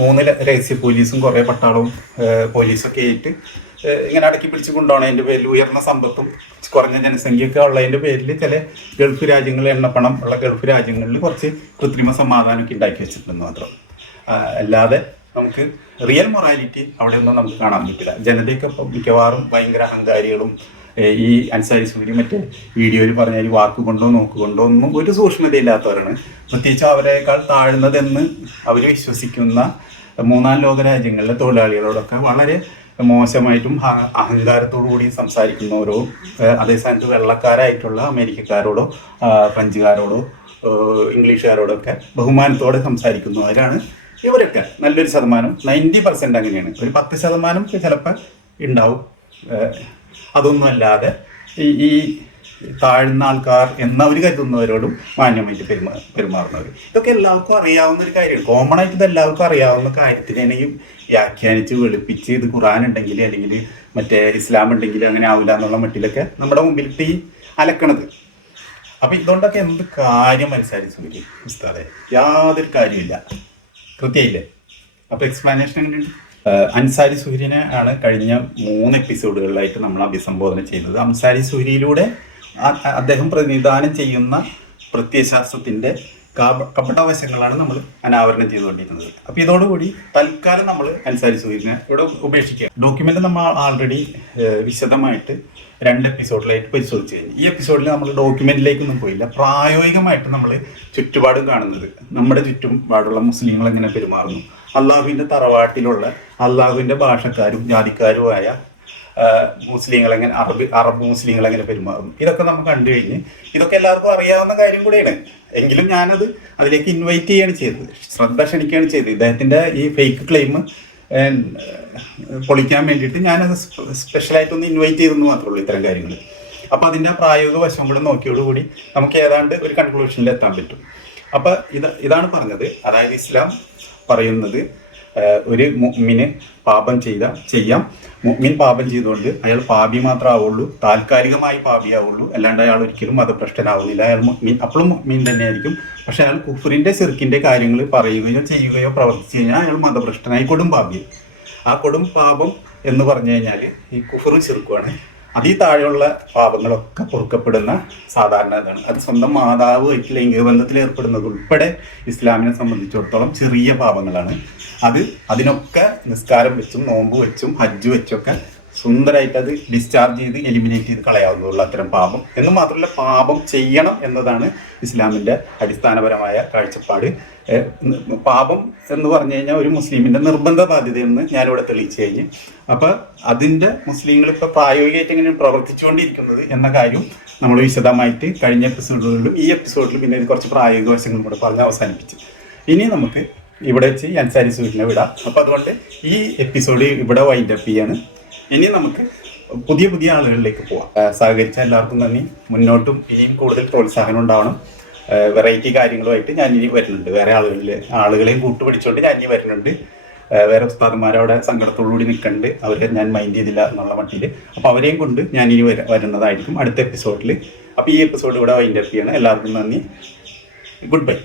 3 രഹസ്യ പോലീസും കുറേ പട്ടാളവും പോലീസൊക്കെ ആയിട്ട് ഇങ്ങനെ അടക്കി പിടിച്ച് കൊണ്ടുപോകണതിൻ്റെ പേരിൽ ഉയർന്ന സമ്പത്തും കുറഞ്ഞ ജനസംഖ്യയൊക്കെ ഉള്ളതിൻ്റെ പേരിൽ ചില ഗൾഫ് രാജ്യങ്ങളിൽ എണ്ണപ്പണം ഉള്ള ഗൾഫ് രാജ്യങ്ങളിൽ കുറച്ച് കൃത്രിമ സമാധാനമൊക്കെ ഉണ്ടാക്കി വെച്ചിട്ടുണ്ടെന്ന് മാത്രം. അല്ലാതെ നമുക്ക് റിയൽ മൊറാലിറ്റി അവിടെ ഒന്നും നമുക്ക് കാണാൻ പറ്റില്ല. ജനതയൊക്കെ മിക്കവാറും ഭയങ്കര അഹങ്കാരികളും ഈ അൻസാരി സൂര്യ മറ്റേ വീഡിയോയിൽ പറഞ്ഞ ഈ വാക്കുകൊണ്ടോ നോക്കുകൊണ്ടോ ഒന്നും ഒരു സൂക്ഷ്മതയില്ലാത്തവരാണ്. പ്രത്യേകിച്ച് അവരെക്കാൾ താഴ്ന്നതെന്ന് അവർ വിശ്വസിക്കുന്ന 3-ാം ലോക രാജ്യങ്ങളിലെ തൊഴിലാളികളോടൊക്കെ വളരെ മോശമായിട്ടും അഹങ്കാരത്തോടു കൂടി സംസാരിക്കുന്നവരോ, അതേസമയത്ത് വെള്ളക്കാരായിട്ടുള്ള അമേരിക്കക്കാരോടോ ഫ്രഞ്ചുകാരോടോ ഇംഗ്ലീഷുകാരോടൊക്കെ ബഹുമാനത്തോടെ സംസാരിക്കുന്നവരാണ് ഇവരൊക്കെ. നല്ലൊരു ശതമാനം 90% അങ്ങനെയാണ്. ഒരു 10% ചിലപ്പോൾ ഉണ്ടാവും. അതൊന്നും അല്ലാതെ ഈ താഴ്ന്ന ആൾക്കാർ എന്നവർ കരുതുന്നവരോടും മാന്യമായിട്ട് പെരുമാറുന്നവർ. ഇതൊക്കെ എല്ലാവർക്കും അറിയാവുന്ന ഒരു കാര്യമാണ്. കോമൺ ആയിട്ട് ഇത് എല്ലാവർക്കും അറിയാവുന്ന കാര്യത്തിനെയും വ്യാഖ്യാനിച്ച് വെളുപ്പിച്ച് ഇത് ഖുർആൻ ഉണ്ടെങ്കിൽ അല്ലെങ്കിൽ മറ്റേ ഇസ്ലാം ഉണ്ടെങ്കിൽ അങ്ങനെ ആവില്ല എന്നുള്ള മട്ടിലൊക്കെ നമ്മുടെ മുമ്പിലിട്ട് ഈ അലക്കണത്. അപ്പം ഇതുകൊണ്ടൊക്കെ എന്ത് കാര്യം മനസ്സിലാക്കി ഉസ്താദെ? യാതൊരു കാര്യമില്ല. കൃത്യമില്ലേ? അപ്പോൾ എക്സ്പ്ലനേഷൻ എങ്ങനെയുണ്ട്? അൻസാരി സുഹരിനെ ആണ് കഴിഞ്ഞ 3 എപ്പിസോഡുകളിലായിട്ട് നമ്മൾ അഭിസംബോധന ചെയ്യുന്നത്. അൻസാരി സുഹരിയിലൂടെ അദ്ദേഹം പ്രതിനിധാനം ചെയ്യുന്ന പ്രത്യയശാസ്ത്രത്തിൻ്റെ കപടവശങ്ങളാണ് നമ്മൾ അനാവരണം ചെയ്തുകൊണ്ടിരിക്കുന്നത്. അപ്പോൾ ഇതോടുകൂടി തൽക്കാലം നമ്മൾ അൻസാരി സുഹൈലിനെ ഇവിടെ ഉപേക്ഷിക്കുക. ഡോക്യുമെന്റ് നമ്മൾ ആൾറെഡി വിശദമായിട്ട് 2 എപ്പിസോഡിലായിട്ട് പരിശോധിച്ച് കഴിഞ്ഞു. ഈ എപ്പിസോഡിൽ നമ്മൾ ഡോക്യുമെന്റിലേക്കൊന്നും പോയില്ല. പ്രായോഗികമായിട്ട് നമ്മൾ ചുറ്റുപാടും കാണുന്നത്, നമ്മുടെ ചുറ്റുപാടുള്ള മുസ്ലിങ്ങൾ എങ്ങനെ പെരുമാറുന്നു, അള്ളാഹുവിൻ്റെ തറവാട്ടിലുള്ള അള്ളാഹുവിൻ്റെ ഭാഷക്കാരും ജാതിക്കാരുമായ മുസ്ലിങ്ങൾ എങ്ങനെ, അറബ് മുസ്ലിങ്ങൾ എങ്ങനെ പെരുമാറും, ഇതൊക്കെ നമുക്ക് കണ്ടു കഴിഞ്ഞ് ഇതൊക്കെ എല്ലാവർക്കും അറിയാവുന്ന കാര്യം കൂടെയാണ്. എങ്കിലും ഞാനത് അതിലേക്ക് ഇൻവൈറ്റ് ചെയ്യുകയാണ് ചെയ്തത്, ശ്രദ്ധ ക്ഷണിക്കുകയാണ് ചെയ്തത്. ഇദ്ദേഹത്തിൻ്റെ ഈ ഫേക്ക് ക്ലെയിം പൊളിക്കാൻ വേണ്ടിയിട്ട് ഞാനത് സ്പെഷ്യലായിട്ടൊന്ന് ഇൻവൈറ്റ് ചെയ്തെന്ന് മാത്രമേ ഉള്ളൂ ഇത്തരം കാര്യങ്ങൾ. അപ്പോൾ അതിൻ്റെ പ്രായോഗിക വശം കൂടെ നോക്കിയോടുകൂടി നമുക്ക് ഏതാണ്ട് ഒരു കൺക്ലൂഷനിൽ എത്താൻ പറ്റും. അപ്പോൾ ഇതാണ് പറഞ്ഞത്. അതായത് ഇസ്ലാം പറയുന്നത് ഒരു മുഅ്മിന് പാപം ചെയ്യാം. മുഅ്മിൻ പാപം ചെയ്തുകൊണ്ട് അയാൾ പാപി മാത്രമാവുള്ളൂ, താൽക്കാലികമായി പാപിയാവുള്ളൂ, അല്ലാണ്ട് അയാൾ ഒരിക്കലും മതഭ്രഷ്ടനാവുന്നില്ല. അയാൾ മുഅ്മിൻ, അപ്പോഴും മുഅ്മിൻ തന്നെയായിരിക്കും. പക്ഷെ അയാൾ കുഫറിൻ്റെ ശിർക്കിൻ്റെ കാര്യങ്ങൾ പറയുകയോ ചെയ്യുകയോ പ്രവർത്തിച്ചു കഴിഞ്ഞാൽ അയാൾ മതഭ്രഷ്ടനായി കൊടും പാപി. ആ കൊടും പാപം എന്ന് പറഞ്ഞു കഴിഞ്ഞാൽ ഈ കുഫറും ശിർക്കുമാണ്. അതിൽ താഴെയുള്ള പാപങ്ങളൊക്കെ പൊറുക്കപ്പെടുന്ന സാധാരണ ഇതാണ്. അത് സ്വന്തം മാതാവുമായിട്ട് ലൈംഗിക ബന്ധത്തിൽ ഏർപ്പെടുന്നത് ഉൾപ്പെടെ ഇസ്ലാമിനെ സംബന്ധിച്ചിടത്തോളം ചെറിയ പാപങ്ങളാണ്. അതിനൊക്കെ നിസ്കാരം വെച്ചും നോമ്പ് വെച്ചും ഹജ്ജ് വെച്ചൊക്കെ സുന്ദരമായിട്ട് അത് ഡിസ്ചാർജ് ചെയ്ത് എലിമിനേറ്റ് ചെയ്ത് കളയാവുന്നതുള്ള അത്തരം പാപം. എന്ന് മാത്രമല്ല, പാപം ചെയ്യണം എന്നതാണ് ഇസ്ലാമിൻ്റെ അടിസ്ഥാനപരമായ കാഴ്ചപ്പാട്. പാപം എന്ന് പറഞ്ഞു കഴിഞ്ഞാൽ ഒരു മുസ്ലിമിൻ്റെ നിർബന്ധ ബാധ്യതയെന്ന് ഞാനിവിടെ തെളിയിച്ചു കഴിഞ്ഞ്. അപ്പോൾ അതിൻ്റെ മുസ്ലിങ്ങൾ ഇപ്പോൾ പ്രായോഗികമായിട്ട് എങ്ങനെ പ്രവർത്തിച്ചുകൊണ്ടിരിക്കുന്നത് എന്ന കാര്യം നമ്മൾ വിശദമായിട്ട് കഴിഞ്ഞ എപ്പിസോഡുകളിലും ഈ എപ്പിസോഡിലും പിന്നെ കുറച്ച് പ്രായോഗിക വശങ്ങളും കൂടെ പറഞ്ഞ് അവസാനിപ്പിച്ചു. ഇനി നമുക്ക് ഇവിടെ വെച്ച് അൻസാരി സുഹൈലിനെ വിടാം. അപ്പോൾ അതുകൊണ്ട് ഈ എപ്പിസോഡ് ഇവിടെ വൈൻഡ് അപ്പ് ചെയ്യാണ്. ഇനി നമുക്ക് പുതിയ ആളുകളിലേക്ക് പോവാം. സഹകരിച്ച എല്ലാവർക്കും നന്ദി. മുന്നോട്ടും ഇനിയും കൂടുതൽ പ്രോത്സാഹനം ഉണ്ടാവണം. വെറൈറ്റി കാര്യങ്ങളുമായിട്ട് ഞാൻ ഇനി വരുന്നുണ്ട്. വേറെ ആളുകളെയും കൂട്ടുപിടിച്ചുകൊണ്ട് ഞാൻ ഇനി വരുന്നുണ്ട്. വേറെ ഉസ്താദന്മാരവിടെ സങ്കടത്തോടുകൂടി നിൽക്കുന്നുണ്ട്. അവരെ ഞാൻ മൈൻഡ് ചെയ്തില്ല എന്നുള്ള മട്ടിൽ. അപ്പോൾ അവരെയും കൊണ്ട് ഞാൻ ഇനി വരുന്നതായിരിക്കും അടുത്ത എപ്പിസോഡിൽ. അപ്പോൾ ഈ എപ്പിസോഡ് ഇവിടെ വൈൻഡ് അപ്പ് ചെയ്യണം. എല്ലാവർക്കും നന്ദി. Good bye.